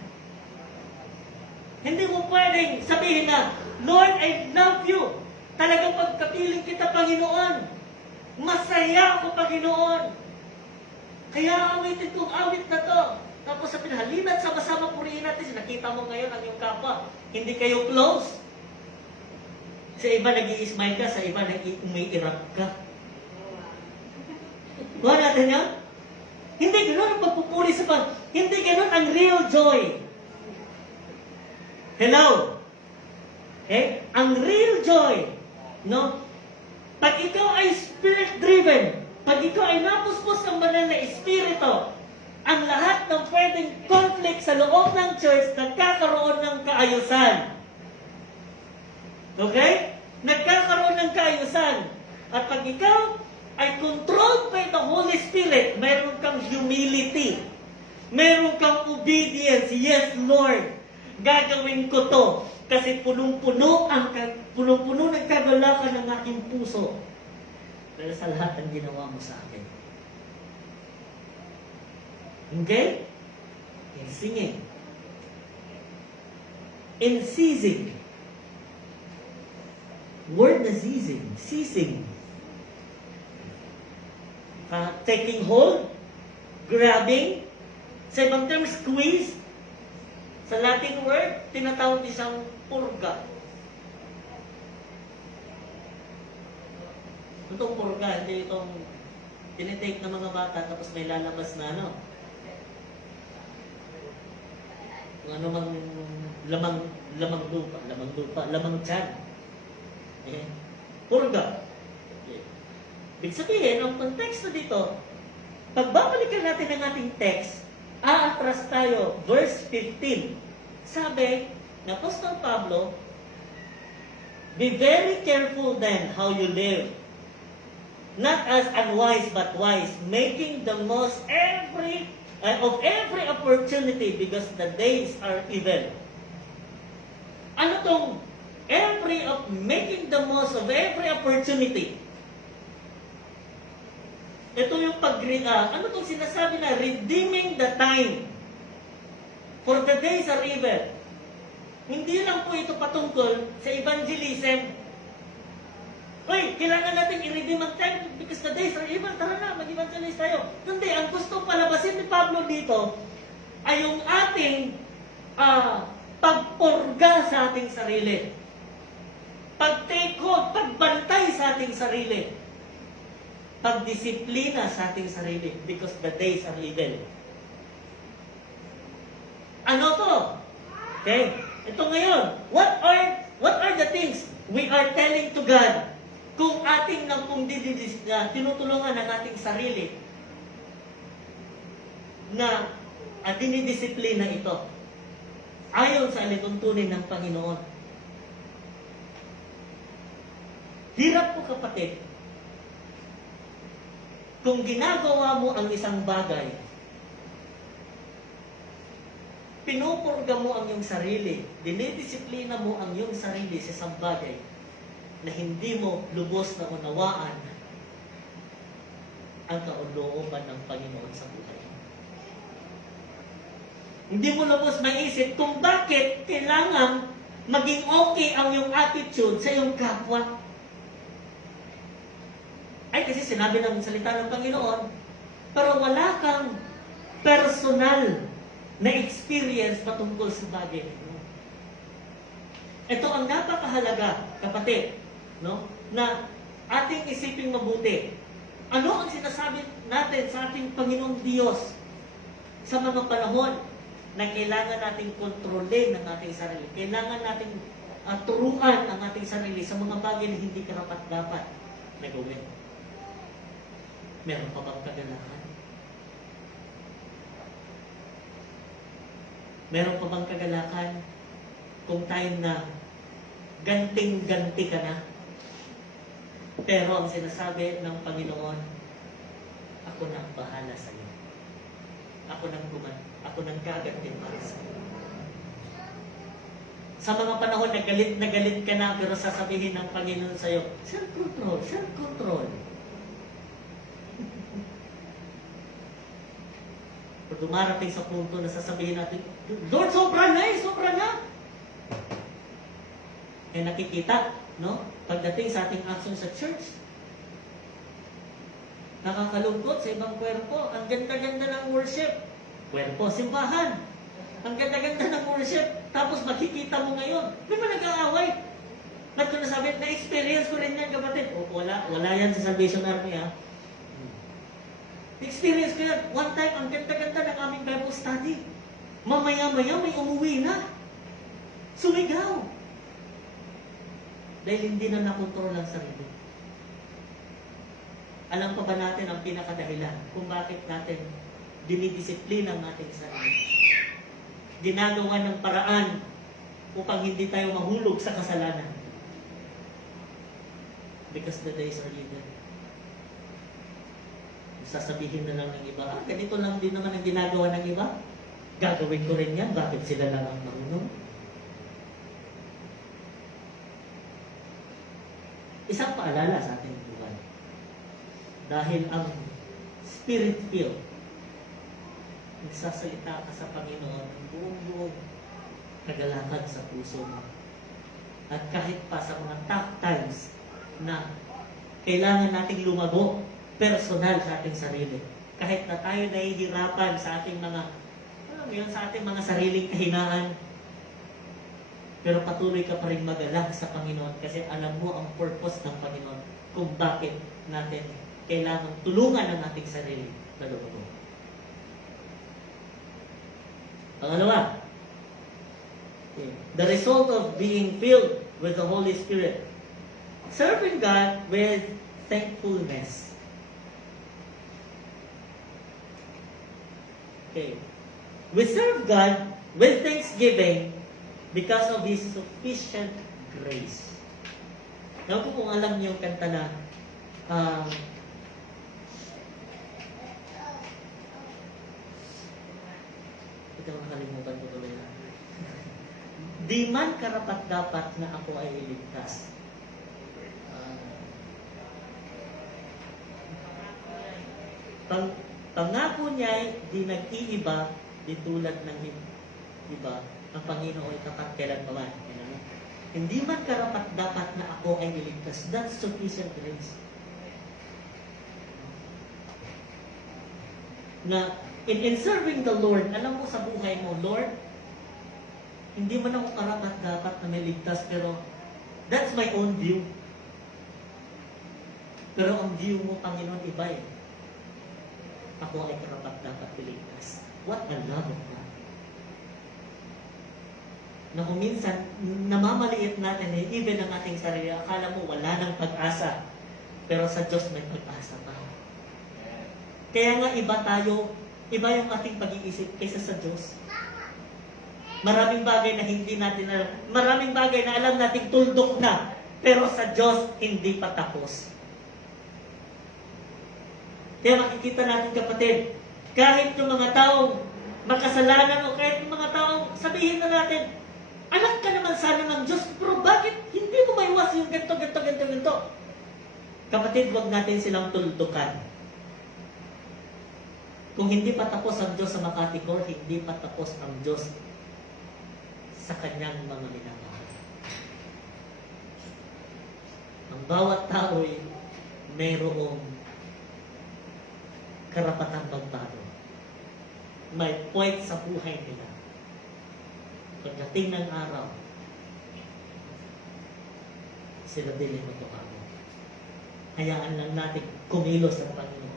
Hindi mo pwedeng sabihin na, Lord, I love you. Talagang pagkapiling kita, Panginoon. Masaya ako, Panginoon. Kaya awitin kong awit na to. Tapos sa pinahalinan, sama-sama purihin natin. Nakita mo ngayon ang iyong kapwa. Hindi kayo close. Sa iba nag-i-smile ka, sa iba umiirap ka. Buwan natin yan? Hindi ganoon ang pagpupuri sa hindi ganoon ang real joy. Hello? Okay? Ang real joy, no? Pag ikaw ay spirit-driven, pag ikaw ay napuspos ng banal na espiritu, ang lahat ng pwedeng conflict sa loob ng church, nagkakaroon ng kaayusan. Okay? Nagkakaroon ng kaayusan. At pag ikaw ay controlled by the Holy Spirit, mayroon kang humility. Mayroon kang obedience. Yes, Lord. Gagawin ko to. Kasi punong-puno ng kagalakan ng aking puso. Dahil sa lahat ng ginawa mo sa akin. Okay? In singing. In ceasing. Word na ceasing. Taking hold, grabbing, sa ibang term, squeeze. Sa Latin word, tinatawag isang purga. Itong purga, hindi itong tinitake ng mga bata tapos may lalabas na ano. Kung ano mang lamang lupa, lamang tiyan. Okay? Purga. Okay. Ibig sabihin, ang konteksto dito, pagbabalikan natin ang ating text, aatras tayo, verse 15. Sabi na Apostol Pablo, be very careful then how you live, not as unwise but wise, making the most of every opportunity because the days are evil. Ano tong making the most of every opportunity? Ito yung ano tong sinasabi na redeeming the time, for the days are evil. Hindi lang po ito patungkol sa evangelism. Uy, kailangan natin i-redeem ang time because the days are evil. Tara na, mag-evangelize tayo. Hindi, ang gusto palabasin ni Pablo dito ay yung ating pagpurga sa ating sarili. Pag-take hold, pagbantay sa ating sarili. Pagdisiplina sa ating sarili because the days are evil. Ano to? Okay? Ito ngayon, what are the things we are telling to God kung ating tinutulungan ang ating sarili na dinidisiplina ito ayon sa alituntunin ng Panginoon. Hirap po kapatid kung ginagawa mo ang isang bagay, pinupurga mo ang iyong sarili, dinidisiplina mo ang iyong sarili sa isang bagay na hindi mo lubos na unawaan ang kaunlooban ng Panginoon sa buhay. Hindi mo lubos maisip kung bakit kailangan maging okay ang iyong attitude sa iyong kapwa. Ay, kasi sinabi ng salita ng Panginoon, pero wala kang personal na experience patungkol sa bagay nito. Ito ang napakahalaga, kapatid, no? Na ating isiping mabuti. Ano ang sinasabi natin sa ating Panginoong Diyos sa mga panahon na kailangan nating kontrolin ang ating sarili. Kailangan nating turuan ang ating sarili sa mga bagay na hindi karapat-dapat na gawin. Meron pa bang kagalakan? Meron pa bang kagalakan kung time na ganting-ganti ka na? Pero ang sinasabi ng Panginoon, ako na ang bahala sa iyo. Ako nang gagantin para sa iyo. Sa mga panahon na galit ka na, pero sasabihin ng Panginoon sa iyo, self-control, self-control. Pero dumarating sa punto na sasabihin natin, Lord, sobra na eh, sobra na. Eh nakikita, no? Pagdating sa ating action sa church, nakakalungkot sa ibang kwerpo. Ang ganda-ganda ng worship. Kwerpo, simbahan. Ang ganda-ganda ng worship. Tapos makikita mo ngayon, may ba nag-aaway? Ba't ko nasabi, na-experience ko rin yan, kapatid. O, wala yan sa Salvation Army, ha? Experience ko yan. One time, ang ganda-ganda ng aming Bible study. Mamaya-maya, may umuwi na. Sumigaw. Dahil hindi na nakontrol ang sarili. Alam pa ba natin ang pinakadahilan kung bakit natin dinidisiplina ang ating sarili? Ginagawa ng paraan upang hindi tayo mahulog sa kasalanan. Because the days are evil. Sasabihin na lang ng iba, ganito lang din naman ang ginagawa ng iba. Gagawin ko rin yan, bakit sila lang ang marunong? Isang paalala sa ating buhay. Dahil ang Spirit-filled, nagsasalita ka sa Panginoon ng buong kagalakan sa puso mo. At kahit pa sa mga tough times na kailangan nating lumago personal sa ating sarili. Kahit na tayo nahihirapan sa ating mga, alam mo yun, sa ating mga sariling kahinaan, pero patuloy ka pa rin mag-alak sa Panginoon kasi alam mo ang purpose ng Panginoon kung bakit natin kailangan tulungan ang ating sarili na lumago. Pangalawa, the result of being filled with the Holy Spirit. Serving God with thankfulness. Okay. We serve God with thanksgiving because of His sufficient grace. Now, kung alam niyo yung kanta na ito nakalimutan ko tuloy na. Di man karapat-dapat na ako ay iligtas. Pangako niya ay di nag-iiba, di tulad ng iba, ang Panginoon ay tapat kailanman. Hindi man karapat-dapat na ako ay iligtas. That's sufficient grace. Na in serving the Lord, alam mo sa buhay mo, Lord, hindi man ako karapat-dapat na may ligtas, pero that's my own view. Pero ang view mo, Panginoon, iba eh. Ako ay karapat-dapat iligtas. What a love of God. Na kung minsan, namamaliit natin, even ang ating sarili, akala mo wala nang pag-asa. Pero sa Diyos may pag-asa pa. Kaya nga iba tayo, iba yung ating pag-iisip kaysa sa Diyos. Maraming bagay na hindi natin alam. Maraming bagay na alam nating tuldok na. Pero sa Diyos, hindi pa tapos. Kaya makikita natin, kapatid, kahit yung mga taong makasalanan o kahit yung mga taong sabihin na natin, anak ka naman sana ng Diyos, pero bakit hindi mo maiwas yung ganito? Kapatid, huwag natin silang tuldukan. Kung hindi pa tapos ang Diyos sa Makati Corps, hindi pa tapos ang Diyos sa kanyang mga minamahal. Ang bawat tao ay mayroong karapatang magbago. May point sa buhay nila. Pagdating ng araw, sila din ay magbabago. Hayaan lang natin kumilos ang Panginoon.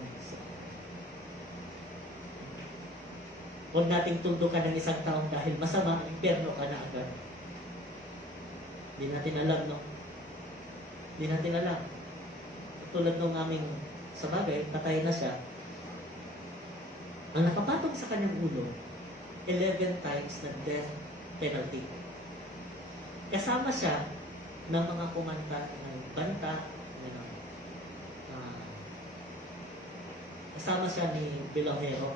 Huwag nating tuldukan ng isang taong dahil masama, impyerno ka na agad. Hindi natin alam, no? Hindi natin alam. Tulad nung aming sabagay, patay na siya. Ang nakapatong sa kanyang ulo, 11 times na death penalty. Kasama siya ng mga kumanta ng banta, kasama siya ni Bilongero,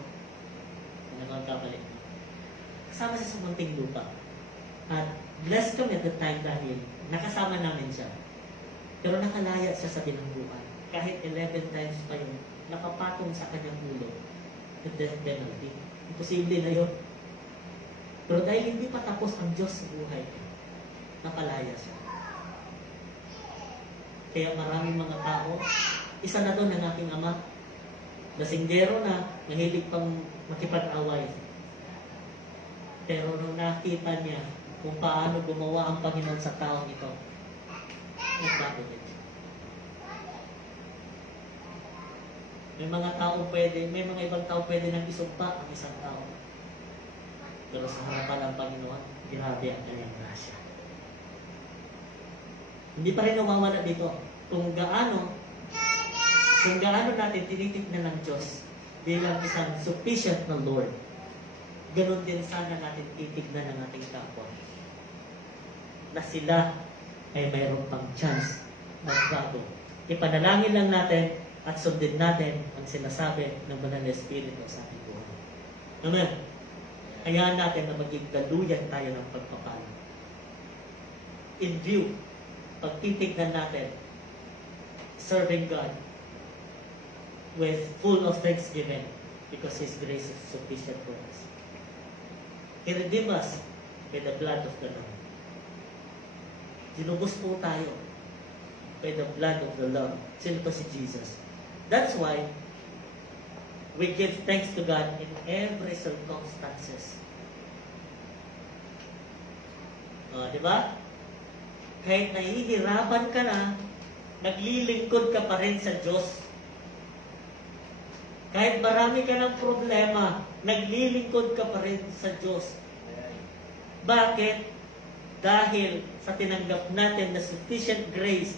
na nagkakabalik. Kasama siya sa munting lupa. At blessed kami at the time dahil nakasama namin siya. Pero nakalaya siya sa bilangguan. Kahit 11 times pa yung nakapatong sa kanyang ulo, the death penalty. Imposible na yun. Pero dahil hindi pa tapos ang Diyos sa buhay, napalaya siya. Kaya maraming mga tao, isa na doon ng aking ama, lasinggero na, nahilig pang makipag-away. Pero nung nakita niya kung paano gumawa ang Panginoon sa taong ito, nagbago din siya. May mga ibang tao pwede nang isumpa ang isang tao. Pero sa harapan ng Panginoon, grabe ang kanyang grasya. Hindi pa rin nawawala dito kung gaano natin tinitignan ng Diyos bilang isang sufficient na Lord. Ganon din sana natin titignan ng ating kapwa na sila ay mayroon pang chance magbago. Ipanalangin lang natin at sundin natin ang sinasabi ng Banal na Espiritu sa ating buhay. Amen. Hayaan natin na maging daluyan tayo ng pagpapala. In view, pagtitignan natin, serving God with full of thanksgiving because His grace is sufficient for us. He redeemed us by the blood of the Lamb. Dinubos po tayo by the blood of the Lamb. Sino po si Jesus? That's why we give thanks to God in every circumstances. Di ba? Kahit nahihirapan ka na, naglilingkod ka pa rin sa Diyos. Kahit marami ka ng problema, naglilingkod ka pa rin sa Diyos. Bakit? Dahil sa tinanggap natin na sufficient grace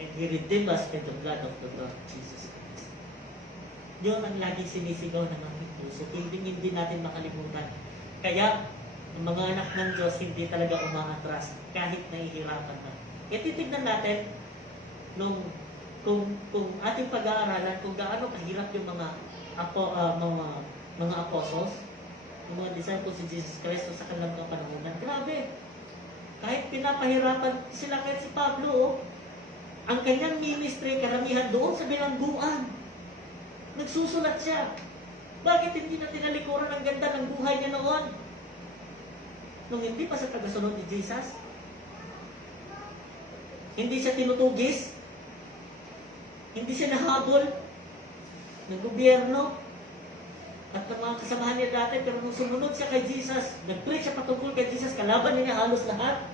and He redeemed us by the blood of the Lord Jesus Christ. Yun ang laging sinisigaw ng ating puso. Hindi natin makalimutan. Kaya, ang mga anak ng Diyos hindi talaga umaatras kahit nahihirapan na. Kaya titignan natin kung ating pag-aaralan kung gaano kahirap yung mga apostles, yung mga disciples ni Jesus Christ sa kanilang kapanahunan. Grabe! Kahit pinapahirapan sila, kahit si Pablo, ang kanyang ministry, karamihan doon sa bilangguan. Nagsusulat siya. Bakit hindi na tinalikuran ang ganda ng buhay niya noon? Nung hindi pa sa tagasunod ni Jesus? Hindi siya tinutugis? Hindi siya nahabol ng gobyerno at ng mga kasamahan niya dati, pero nung sumunod siya kay Jesus, nag-preach siya patungkol kay Jesus, kalaban niya halos lahat.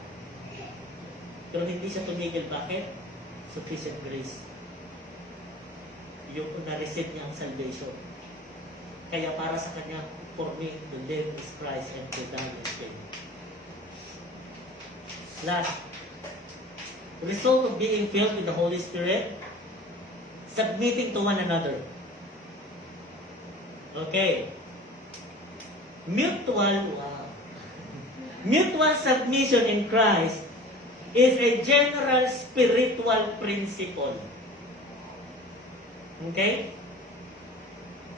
Pero hindi siya tumigil. Bakit? Sufficient grace. Yung na-receive niya ang salvation. Kaya para sa kanya, for me, to live is Christ and to die is gain. Last, the result of being filled with the Holy Spirit, submitting to one another. Okay. Mutual submission in Christ is a general spiritual principle. Okay?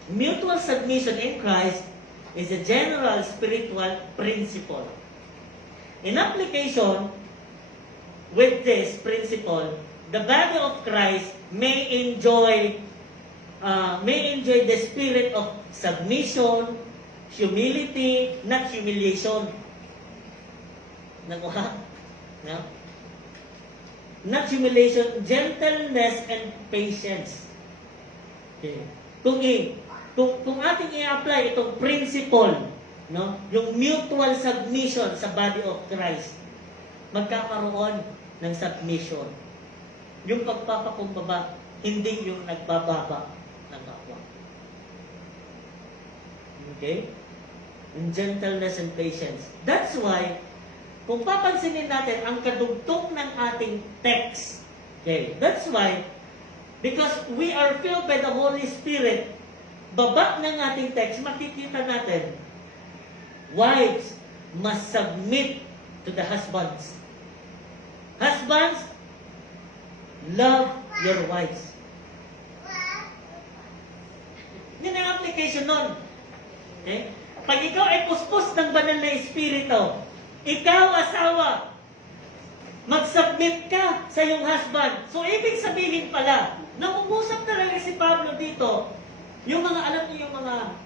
Mutual submission in Christ is a general spiritual principle. In application with this principle, the body of Christ may enjoy the spirit of submission, humility, not humiliation. Nakuha? No? Not humiliation, gentleness and patience. Okay. Kung ating i-apply itong principle, no, yung mutual submission sa body of Christ, magkakaroon ng submission. Yung pagpapakumbaba, hindi yung nagbababa ng kapwa. Okay? In gentleness and patience. That's why, kung papansinin natin ang kadugtong ng ating text, okay, that's why, because we are filled by the Holy Spirit, baba ng ating text, makikita natin wives must submit to the husbands. Husbands, love your wives. Yun ang application nun. Okay? Pag ikaw ay puspos ng banal na espiritu, ikaw asawa, mag-submit ka sa iyong husband. So, ibig sabihin pala, nangungusap talaga si Pablo dito, yung mga, alam niyo,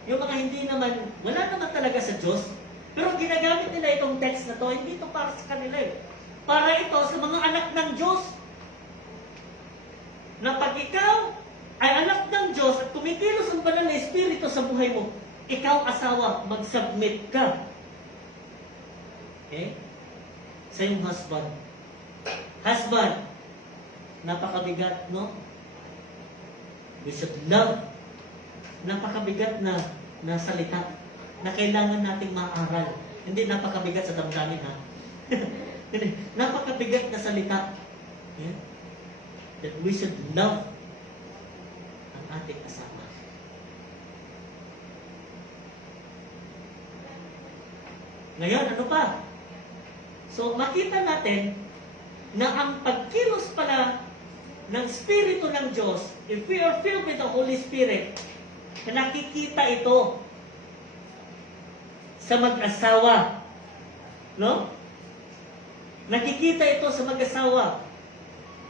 yung mga hindi naman, wala naman talaga sa Diyos, pero ginagamit nila itong text na to, hindi ito para sa kanila eh. Para ito sa mga anak ng Diyos. Na pag ikaw ay anak ng Diyos at kumikilos ang banal na espiritu sa buhay mo, ikaw asawa, mag-submit ka. Okay? Sa iyong husband. Husband, napakabigat, no? We should love. Napakabigat na salita na kailangan nating maaral. Hindi napakabigat sa damdamin, ha? Hindi, napakabigat na salita. Yeah? That we should love ang ating asawa. Ngayon, ano pa? So, makita natin na ang pagkilos pala ng Espiritu ng Diyos, if we are filled with the Holy Spirit, na nakikita ito sa mag-asawa. No? Nakikita ito sa mag-asawa.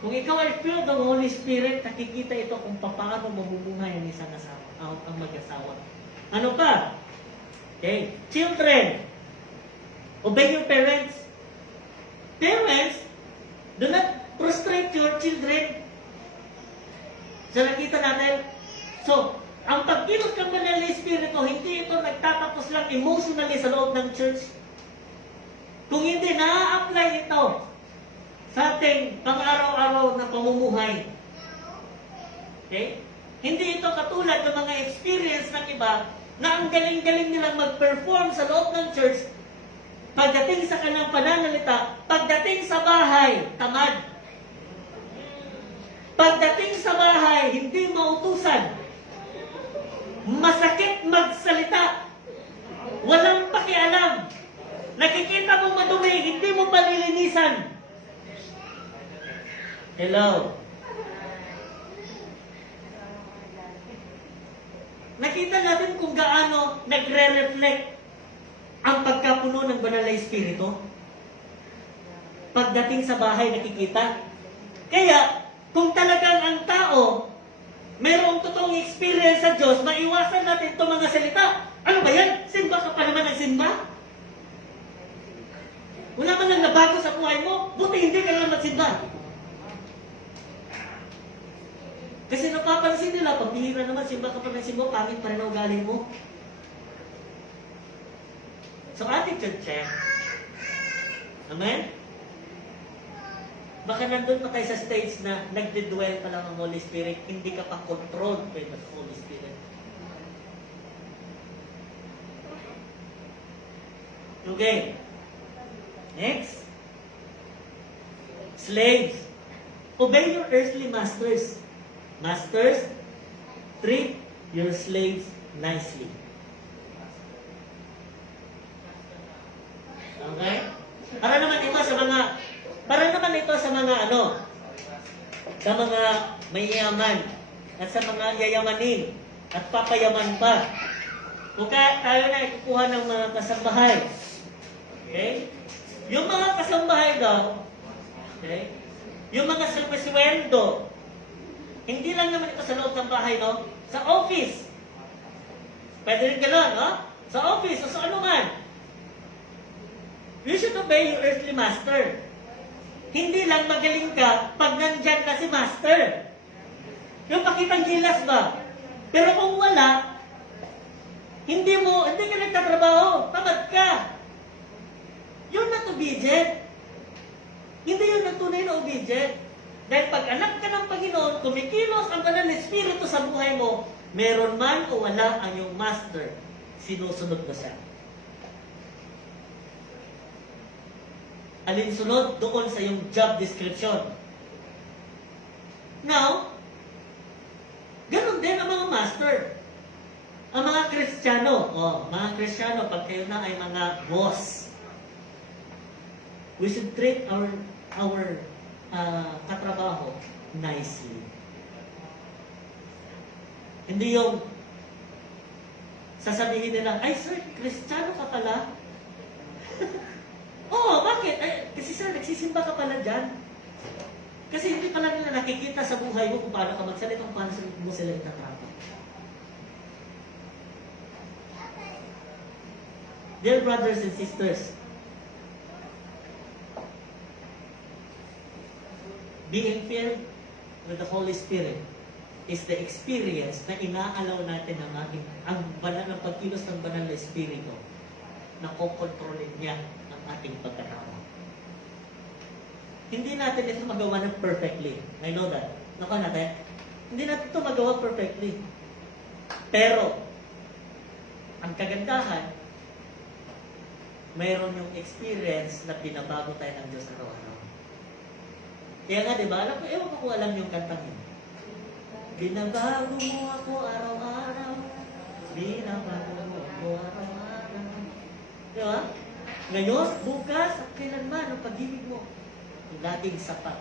Kung ikaw ay filled ng Holy Spirit, nakikita ito kung paano mabubuhay ang isang asawa, ang mag-asawa. Ano pa? Okay. Children, obey your parents. Parents, do not frustrate your children. So, nakita natin. So, ang pagkilos ng banal na espiritu, hindi ito nagtatapos lang emotionally sa loob ng church. Kung hindi, na-apply ito sa ating pang-araw-araw na pamumuhay. Okay? Hindi ito katulad ng mga experience ng iba na ang galing-galing nilang mag-perform sa loob ng church. Pagdating sa kanilang pananalita, pagdating sa bahay, tamad. Pagdating sa bahay, hindi mautusan. Masakit magsalita. Walang pakialam. Nakikita mo madumi, hindi mo palilinisan. Hello. Nakita natin kung gaano nagre-reflect ang pagkapuno ng banal na espiritu. Pagdating sa bahay, nakikita. Kaya, kung talagang ang tao mayroong totoong experience sa Diyos, maiwasan natin itong mga salita. Ano ba yan? Simba ka pa naman ng simba? Wala man lang nabago sa buhay mo, buti hindi ka lang magsimba. Kasi napapansin nila, pambihira naman, simba ka pa ng simba, pangit pa rin ang ugali mo. So, attitude check. Amen? Baka nandun pa tayo sa stage na nagdidwell pa lang ang Holy Spirit, hindi ka pa controlled by the Holy Spirit. Okay. Next. Slaves. Obey your earthly masters. Masters, treat your slaves nicely. Okay? Para naman ito sa mga mayayaman at sa mga yayamanin at papayaman pa. Kung tayo na ikukuha ng mga kasambahay. Okay? Yung mga kasambahay daw, okay? Yung mga sweldo, hindi lang naman ito sa loob ng bahay, no? Sa office. Pwede rin gano'n, no? Sa office o sa ano man. You should obey your earthly master. Hindi lang magaling ka pag nandyan na si master. Yung pakitang gilas ba? Pero kung wala, hindi ka nagtatrabaho, tamad ka. You're not obedient. Hindi yun ang tunay na obedient. Dahil pag anak ka ng Panginoon, kumikilos ang banal na espiritu sa buhay mo, meron man o wala ang iyong master, sinusunod mo siya. Alinsunod doon sa iyong job description. Now, ganun din ang mga master. Ang mga Kristiyano, pag kayo na ay mga boss, we should treat our katrabaho nicely. Hindi yung sasabihin nila, ay sir, Kristiyano ka pala? Oo, bakit? Ay, kasi sir, nagsisimba ka pala dyan. Kasi hindi pala nila nakikita sa buhay mo kung paano ka magsalita, kung paano mo sila itatrato. Dear brothers and sisters, being filled with the Holy Spirit is the experience na inaalaw natin ang banal ng pagkilos ng banal na Espiritu na kokontrolin niya ang ating pagkatao. Hindi natin ito magawa ng perfectly. I know that. Naka natin. Hindi natin ito magawa perfectly. Pero, ang kagandahan, mayroon yung experience na binabago tayo ng Diyos araw-araw. Kaya nga, di ba? Ewan ko kung alam yung kantang yun. Binabago mo ako araw-araw. Binabago mo ako araw-araw. Di ba? Ngayon, bukas, at kailanman, ang pag-ibig mo, laging sapat.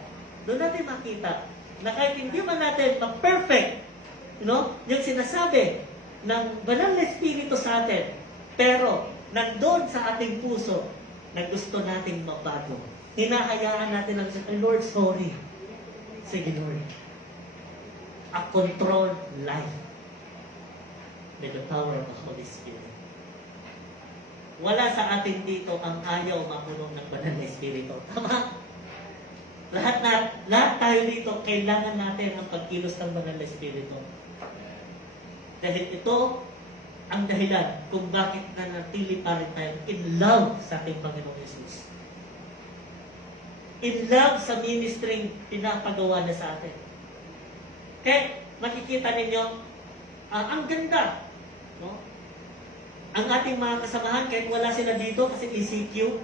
Doon natin makita na kahit hindi man natin mag-perfect, yung sinasabi ng banal na Espiritu sa atin, pero nandun sa ating puso na gusto nating mabago. Hinahayaan natin lang sa Lord, sorry. Sige, Lord. A controlled life with the power of the Holy Spirit. Wala sa atin dito ang ayaw makulong ng banal na Espiritu. Tama? Lahat tayo dito, kailangan natin ang pagkilos ng banal na Espiritu. Dahil ito ang dahilan kung bakit nanatili pa rin tayo in love sa ating Panginoong Yesus. In love sa ministering pinapagawa na sa atin. Kaya makikita ninyo, ang ganda. No? Ang ating mga kasamahan, kahit wala sila dito kasi ECQ,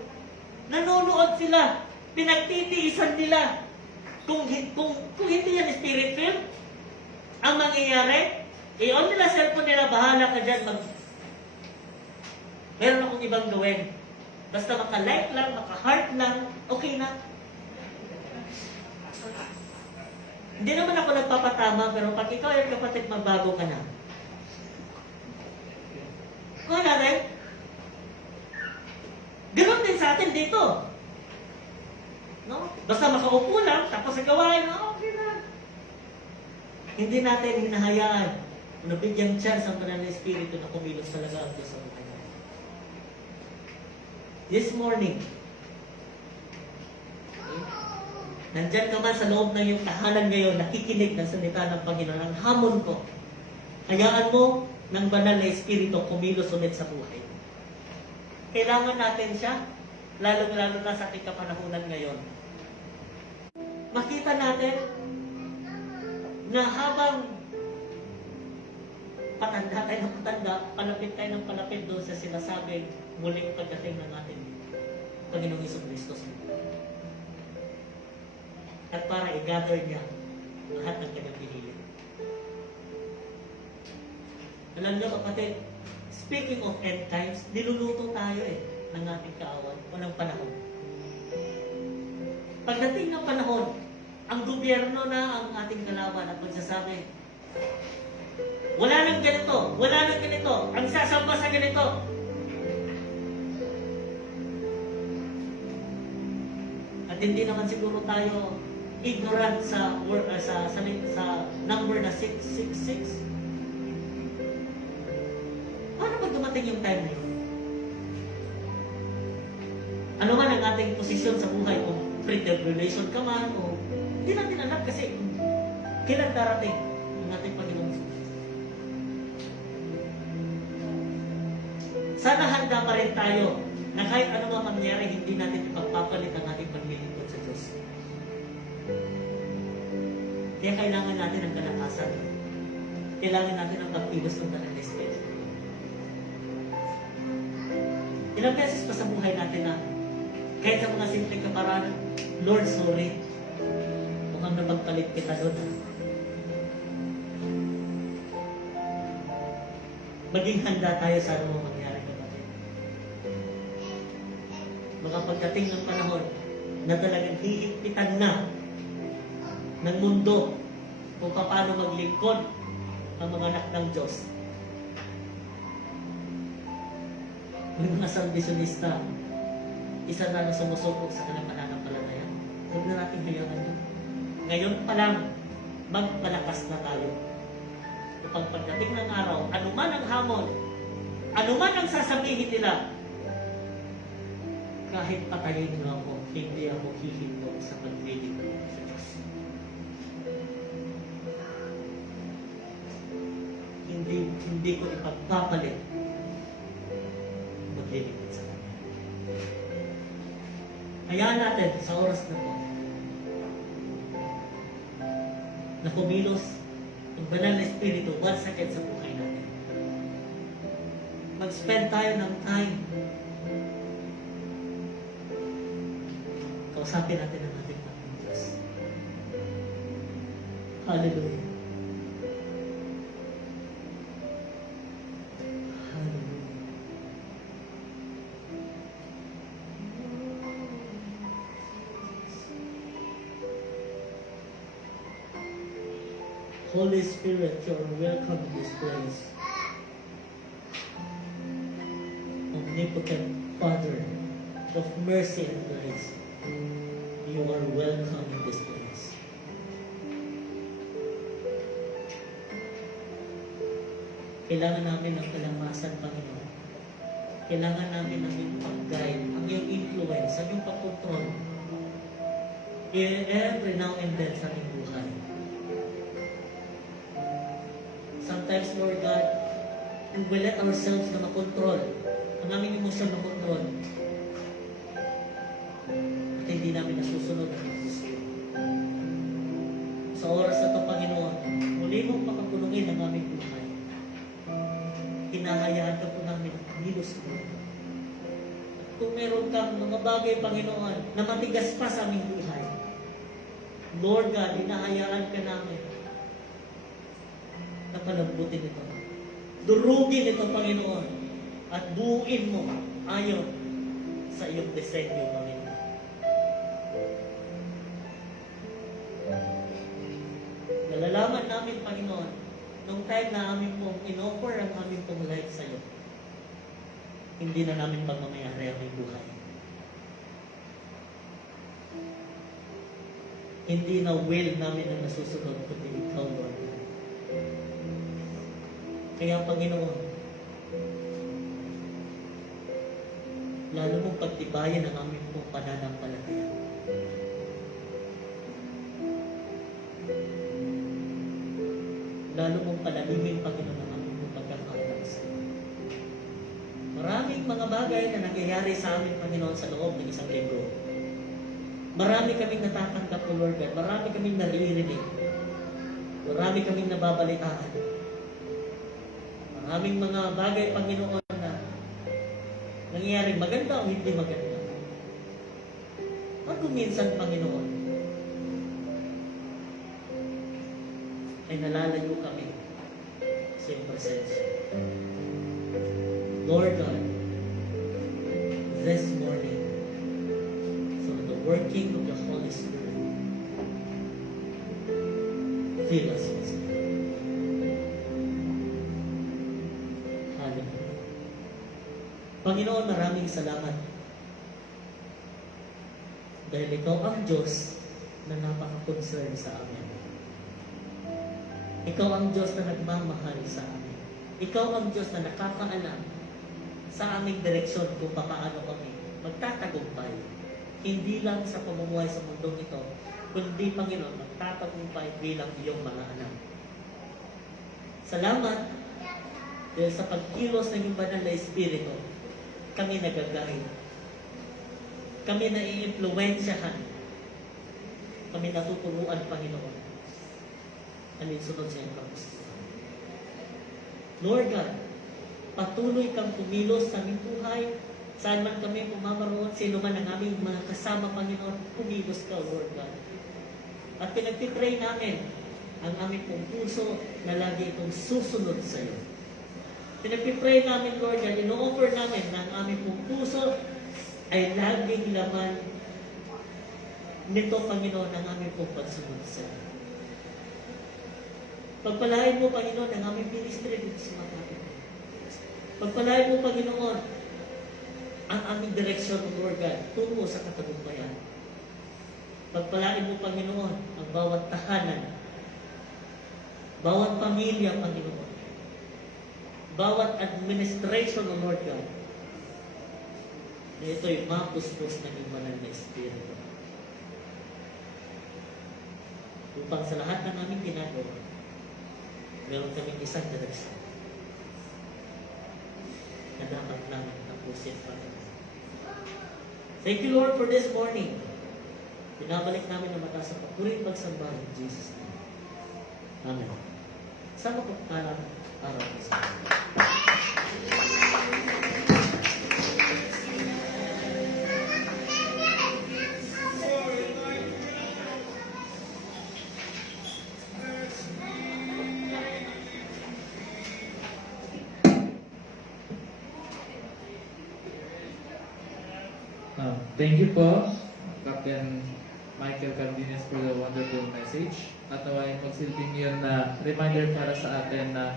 nanonood sila. Pinagtitiisan nila. Kung hindi yan spirit-filled, ang mangyayari, i-on nila cellphone nila, bahala ka dyan. Meron akong ibang gawin. Basta maka-like lang, maka-heart lang, okay na. Hindi naman ako nagpapatama, pero pag ikaw ay kapatid, magbago ka na. Kung natin, ganoon din sa atin dito. No? Basta makaupo lang, tapos sa gawain, okay na. Hindi natin hinahayaan, nabigyang chance ang banal na Espiritu na kumilos talaga ang Diyos sa buhay natin. This morning, nandyan ka man sa loob ng iyong tahanan ngayon, nakikinig ng salita ng Panginoon. Ang hamon ko, hayaan mo ng banal na Espiritu kumilos ulit sa buhay. Kailangan natin siya, lalong-lalo na sa ating kapanahunan ngayon. Makita natin na habang patanda tayo ng patanda, palapit tayo ng palapit doon sa sinasabing muling pagdating ng ating Panginoong Jesucristo. At para i-gather niya lahat ng kanyang pinili. Alam niyo kapatid, speaking of end times, niluluto tayo ng ating kaawan o ng panahon. Pagdating ng panahon, ang gobyerno na ang ating kalaban at magsasabi, wala nang ganito, ang sasamba sa ganito. At hindi naman siguro tayo ignorant sa number na 666. Paano pag dumating yung time na yun? Ano man ang ating posisyon sa buhay, kung pre-tribulation ka man, o hindi natin alam kasi kailan darating ang ating Panginoong Jesus. Sana handa pa rin tayo na kahit ano man mangyari, hindi natin ipagpapalit ang ating paglilingkod sa Diyos. Kaya kailangan natin ang kalakasan. Kailangan natin ang pagkilos ng banal na Espiritu. Ilang beses pa sa buhay natin na kahit sa mga simpleng kaparanan, Lord, sorry. Mukhang napagpalit kita doon. maging handa tayo sa anumang mangyari kapatid. Mga pagdating ng panahon na talagang hihigpitan na ng mundo kung paano maglingkod ang mga anak ng Diyos. May mga salvationista, isa na sumusubok sa kanilang pananampalataya. Huwag na natin hayaan yun. Ngayon pa lang, magpalakas na tayo. Kapag pagdating ng araw, anuman ang hamon, anuman ang sasabihin nila, kahit patayin mo ako, hindi ako hihinto sa paglilingkod sa Diyos. Hindi ko ipagpapalit maglilingkod sa Kanya. Hayaan natin sa oras na to na kumilos ang banal na Espiritu once again sa buhay natin. Mag-spend tayo ng time. Kausapin natin ang ating Panginoon Diyos. Hallelujah. Hallelujah. Holy Spirit, you are welcome in this place. Omnipotent Father of mercy and grace, you are welcome in this place. Kailangan namin ng kalamasan, Panginoon. Kailangan namin ng iyong pag-guide, ang iyong influence, ang iyong pag-control. Every now and then sa aming buhay. Sometimes, Lord God, we let ourselves na makontrol. Ang aming emosyon na kontrol. At hindi namin nasusunod ang gusto. Sa oras na ito, Panginoon, muli mong pakakulungin ang aming buhay. Hinahayaan ka po namin ang kilos mo. At kung meron kang mga bagay, Panginoon, na matigas pa sa aming buhay, Lord God, hinahayaan ka namin na palambutin ito. Durugin ito, Panginoon, at buuin mo ayon sa iyong disenyo, Panginoon. Nalalaman namin, Panginoon, nung time na amin pong in-offer ang aming pong life sa iyo, hindi na namin pagmamayari ang aming buhay. Hindi na will namin ang nasusunod, kundi ikaw, Lord. Kaya, Panginoon, lalo mong pagtibayan ang aming pong pananampalataya. Lalo mong palalimin, Panginoon, ang aming pong pagkakaalam sa iyo. Maraming mga bagay na nangyayari sa amin, Panginoon, sa loob ng isang linggo. Marami kaming natatanggap, O Lord God. Marami kaming naririnig. Marami kaming nababalitaan. Maraming mga bagay, Panginoon, na nangyayari maganda o hindi maganda. At kung minsan, Panginoon, ay nalalayo kami sa iyong presensya. Lord God, this morning, through the working of the Holy Spirit, fill us with it. Hallelujah. Panginoon, maraming salamat. Dahil ikaw ang Diyos na napaka-concern sa amin. Ikaw ang Diyos na nagmamahal sa amin. Ikaw ang Diyos na nakakaalam sa aming direksyon kung paano kami magtatagumpay. Hindi lang sa pamumuhay sa mundong ito, kundi, Panginoon, magtatagumpay bilang iyong mga anak. Salamat dahil sa pagkilos ng iyong banal na Espiritu, kami nagagay. Kami nai-impluensyahan. Kami natuturuan, Panginoon. Alinsunod sa iyong kagustuhan. Lord God, patuloy kang kumilos sa aming buhay. Saan man kami pumamaroon, sino man ang aming mga kasama, Panginoon, kumilos ka, Lord God. At pinagpipray namin ang aming pong puso na lagi itong susunod sa iyo. pinapipray namin, Lord God, ino-offer namin na ang aming pong puso ay laging laman nito, Panginoon, ang aming pong pagsunod sa iyo. Pagpalain mo, Panginoon, ang aming ministry dito sa mga kapitbahay. Pagpalain mo, Panginoon, ang aming direksyon, Lord God, tungo sa katagumpayan. Pagpalain mo, Panginoon, ang bawat tahanan, bawat pamilya, Panginoon, bawat administration, O Lord God, na ito'y mapuspos ng iyong banal na Espiritu. Upang sa lahat ng aming ginagawa, meron kaming isang direksyon na dapat namin tapusin, Panginoon. Thank you, Lord, for this morning. Binabalik namin ang mata sa papuring pagsamba in Jesus' name. Amen. Sama ko para araw ko sa Thank you po, Captain Michael Cardenas, for the wonderful message. At naway magsilbing yun na reminder para sa atin na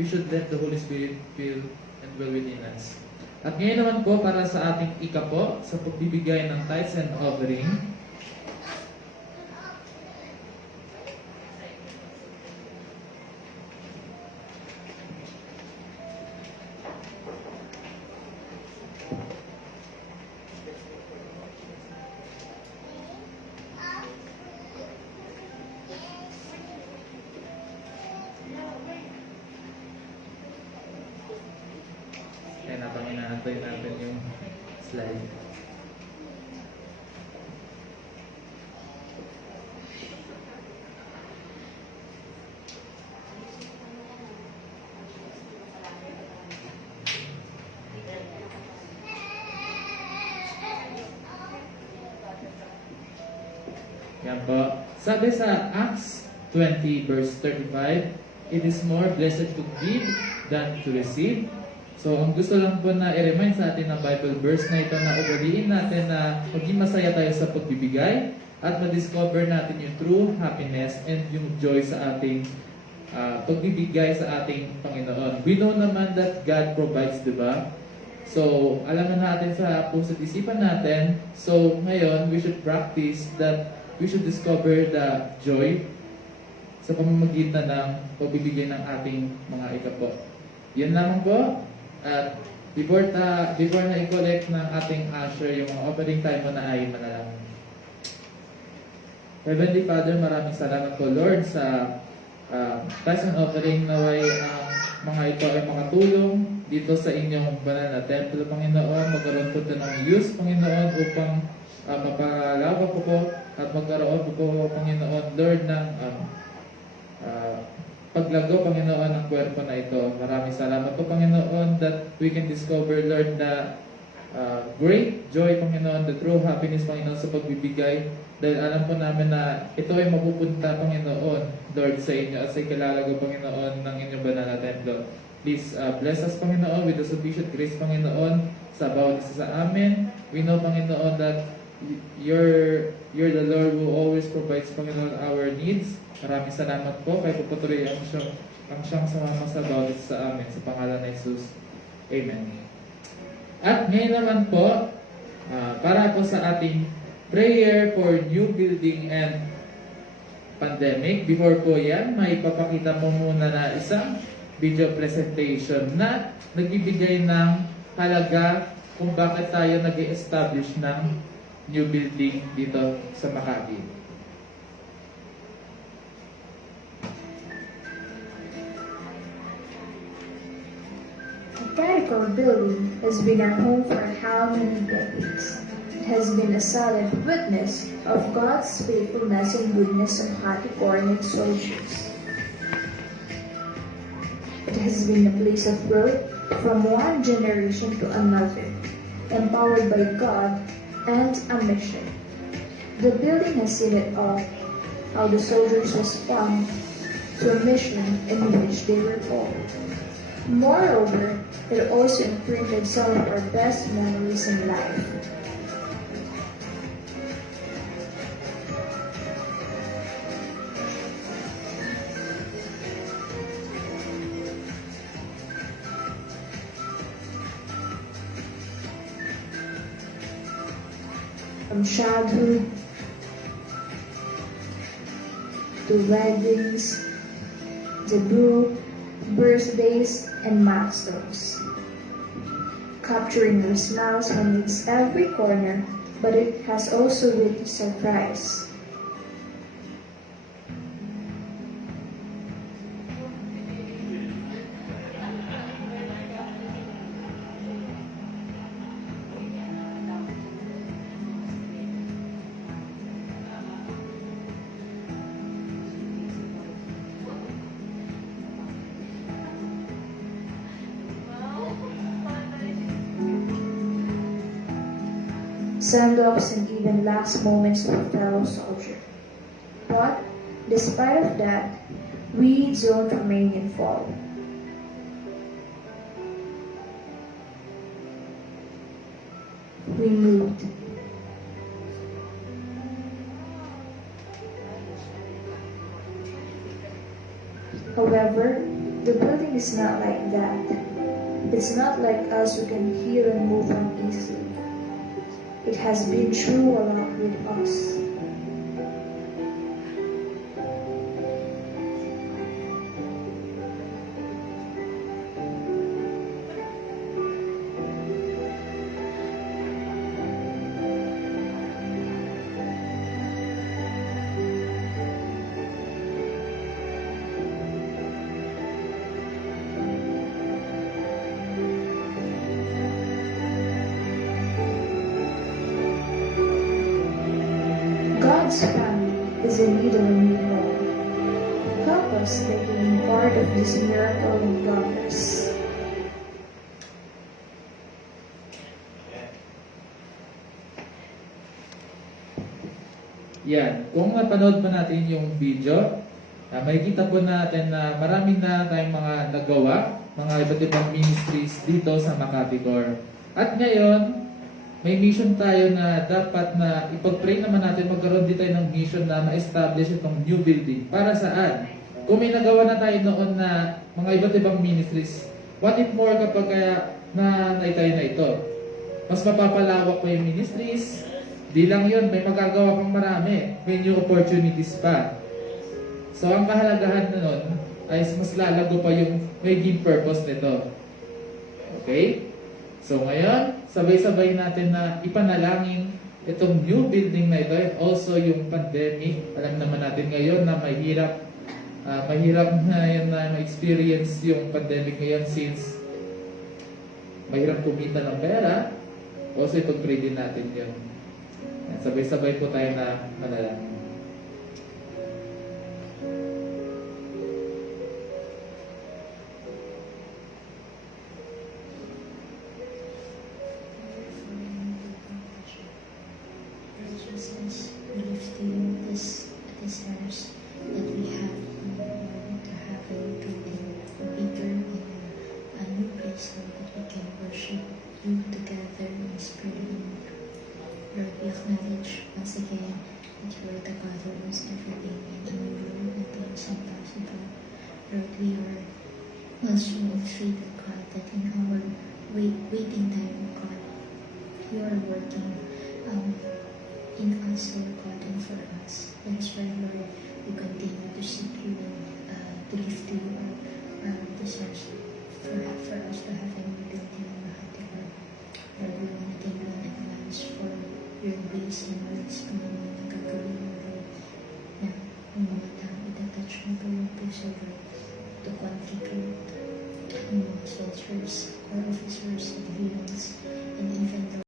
we should let the Holy Spirit fill and dwell within us. At ngayon naman po, para sa ating ika po, sa pagbibigay ng tithes and offering, kaya napang inaantay natin yung slide. Yan po. Sabi sa Acts 20 verse 35, it is more blessed to give than to receive. So, ang gusto lang po na i-remind sa atin ng Bible verse na ito na ugaliin natin na maging masaya tayo sa pagbibigay at ma-discover natin yung true happiness and yung joy sa ating pagbibigay sa ating Panginoon. We know naman that God provides, di ba? So, alam na natin sa puso't isipan natin. So, ngayon, we should practice that we should discover the joy sa pamamagitan ng pagbibigay ng ating mga ikapo. Yan lamang po. At before na i-collect ng ating usher yung mga offering time mo na ay manalangin. Heavenly Father, maraming salamat po, Lord, sa tithes and offering naway mga ito ay makatulong dito sa inyong banal na templo, Panginoon. Magkaroon po ito ng use, Panginoon, upang mapalawa po po at magkaroon po, Panginoon, Lord, ng paglago, Panginoon, ng kwerpo na ito. Maraming salamat po, Panginoon, that we can discover, Lord, the great joy, Panginoon, the true happiness, Panginoon, sa pagbibigay. Dahil alam po namin na ito ay mapupunta, Panginoon, Lord, sa inyo at sa ikalalago, Panginoon, ng inyong banal na templo. Please bless us, Panginoon, with the sufficient grace, Panginoon, sa bawat isa sa amin. We know, Panginoon, that You're the Lord who always provides, Panginoon, our needs. Maraming salamat po kay pupatuloy ang siyang sumama sa bawat isa sa amin. Sa pangalan ng Jesus. Amen. At ngayon naman po, para po sa ating prayer for new building and pandemic. Before po yan, may papakita mo muna na isang video presentation na nagbibigay ng halaga kung bakit tayo nag-establish ng new building dito sa Makati. The Carico building has been our home for how many decades? It has been a silent witness of God's faithfulness and goodness on Katicoran soldiers. It has been a place of growth from one generation to another, empowered by God and a mission. The building has seen it all, how the soldiers respond to a mission in which they were called. Moreover, it also imprinted some of our best memories in life. From childhood to weddings, debut, birthdays, and milestones. Capturing your smiles from its every corner, but it has also been a surprise. Send-offs and even last moments with a fellow soldier. But, despite of that, we don't remain in fall. We moved. However, the building is not like that. It's not like us who can heal and move on easily. It has been through a lot with us. God's family is in need of a new home. Help us by being part of this miracle in progress. Yan, kung napanood pa natin yung video, makikita po natin na marami na tayong mga nagawa, mga iba't ibang ministries dito sa Makati Core. At ngayon, may mission tayo na dapat na ipag-pray naman natin, magkaroon din tayo ng mission na ma-establish itong new building. Para saan? Kung may nagawa na tayo noon na mga iba't ibang ministries, what if more kapag kaya na naitayo na ito? Mas mapapalawak pa yung ministries. Di lang yun, may magagawa pang marami. May new opportunities pa. So, ang kahalagahan na nun ay mas lalago pa yung maging purpose nito. Okay? So, ngayon, sabay-sabay natin na ipanalangin itong new building na ito and also yung pandemic. Alam naman natin ngayon na mahirap na yan na ma-experience yung pandemic ngayon since mahirap kumita ng pera. Also, ipag-pray din natin yun. Sabay-sabay po tayo na manalangin. Jesus, we lift to you this house that we have to have a building bigger and a new place so that we can worship you together in spirit and in truth. Lord, we acknowledge once again that you are the God who knows everything and in your word nothing is impossible. Lord, we are also in faith, God, that in our waiting time, God, you are working in us, Lord God, and for us. That's why, Lord, we continue to seek you and to lift you our desires for us to have a new building in Makati, Lord. Lord, we want to thank you in advance for your grace and words kung ano yung nagagawin mo, Lord, na yung mga tao itatouch mo po yung puso, Lord, to contribute yung mga soldiers, core officers, civilians, and even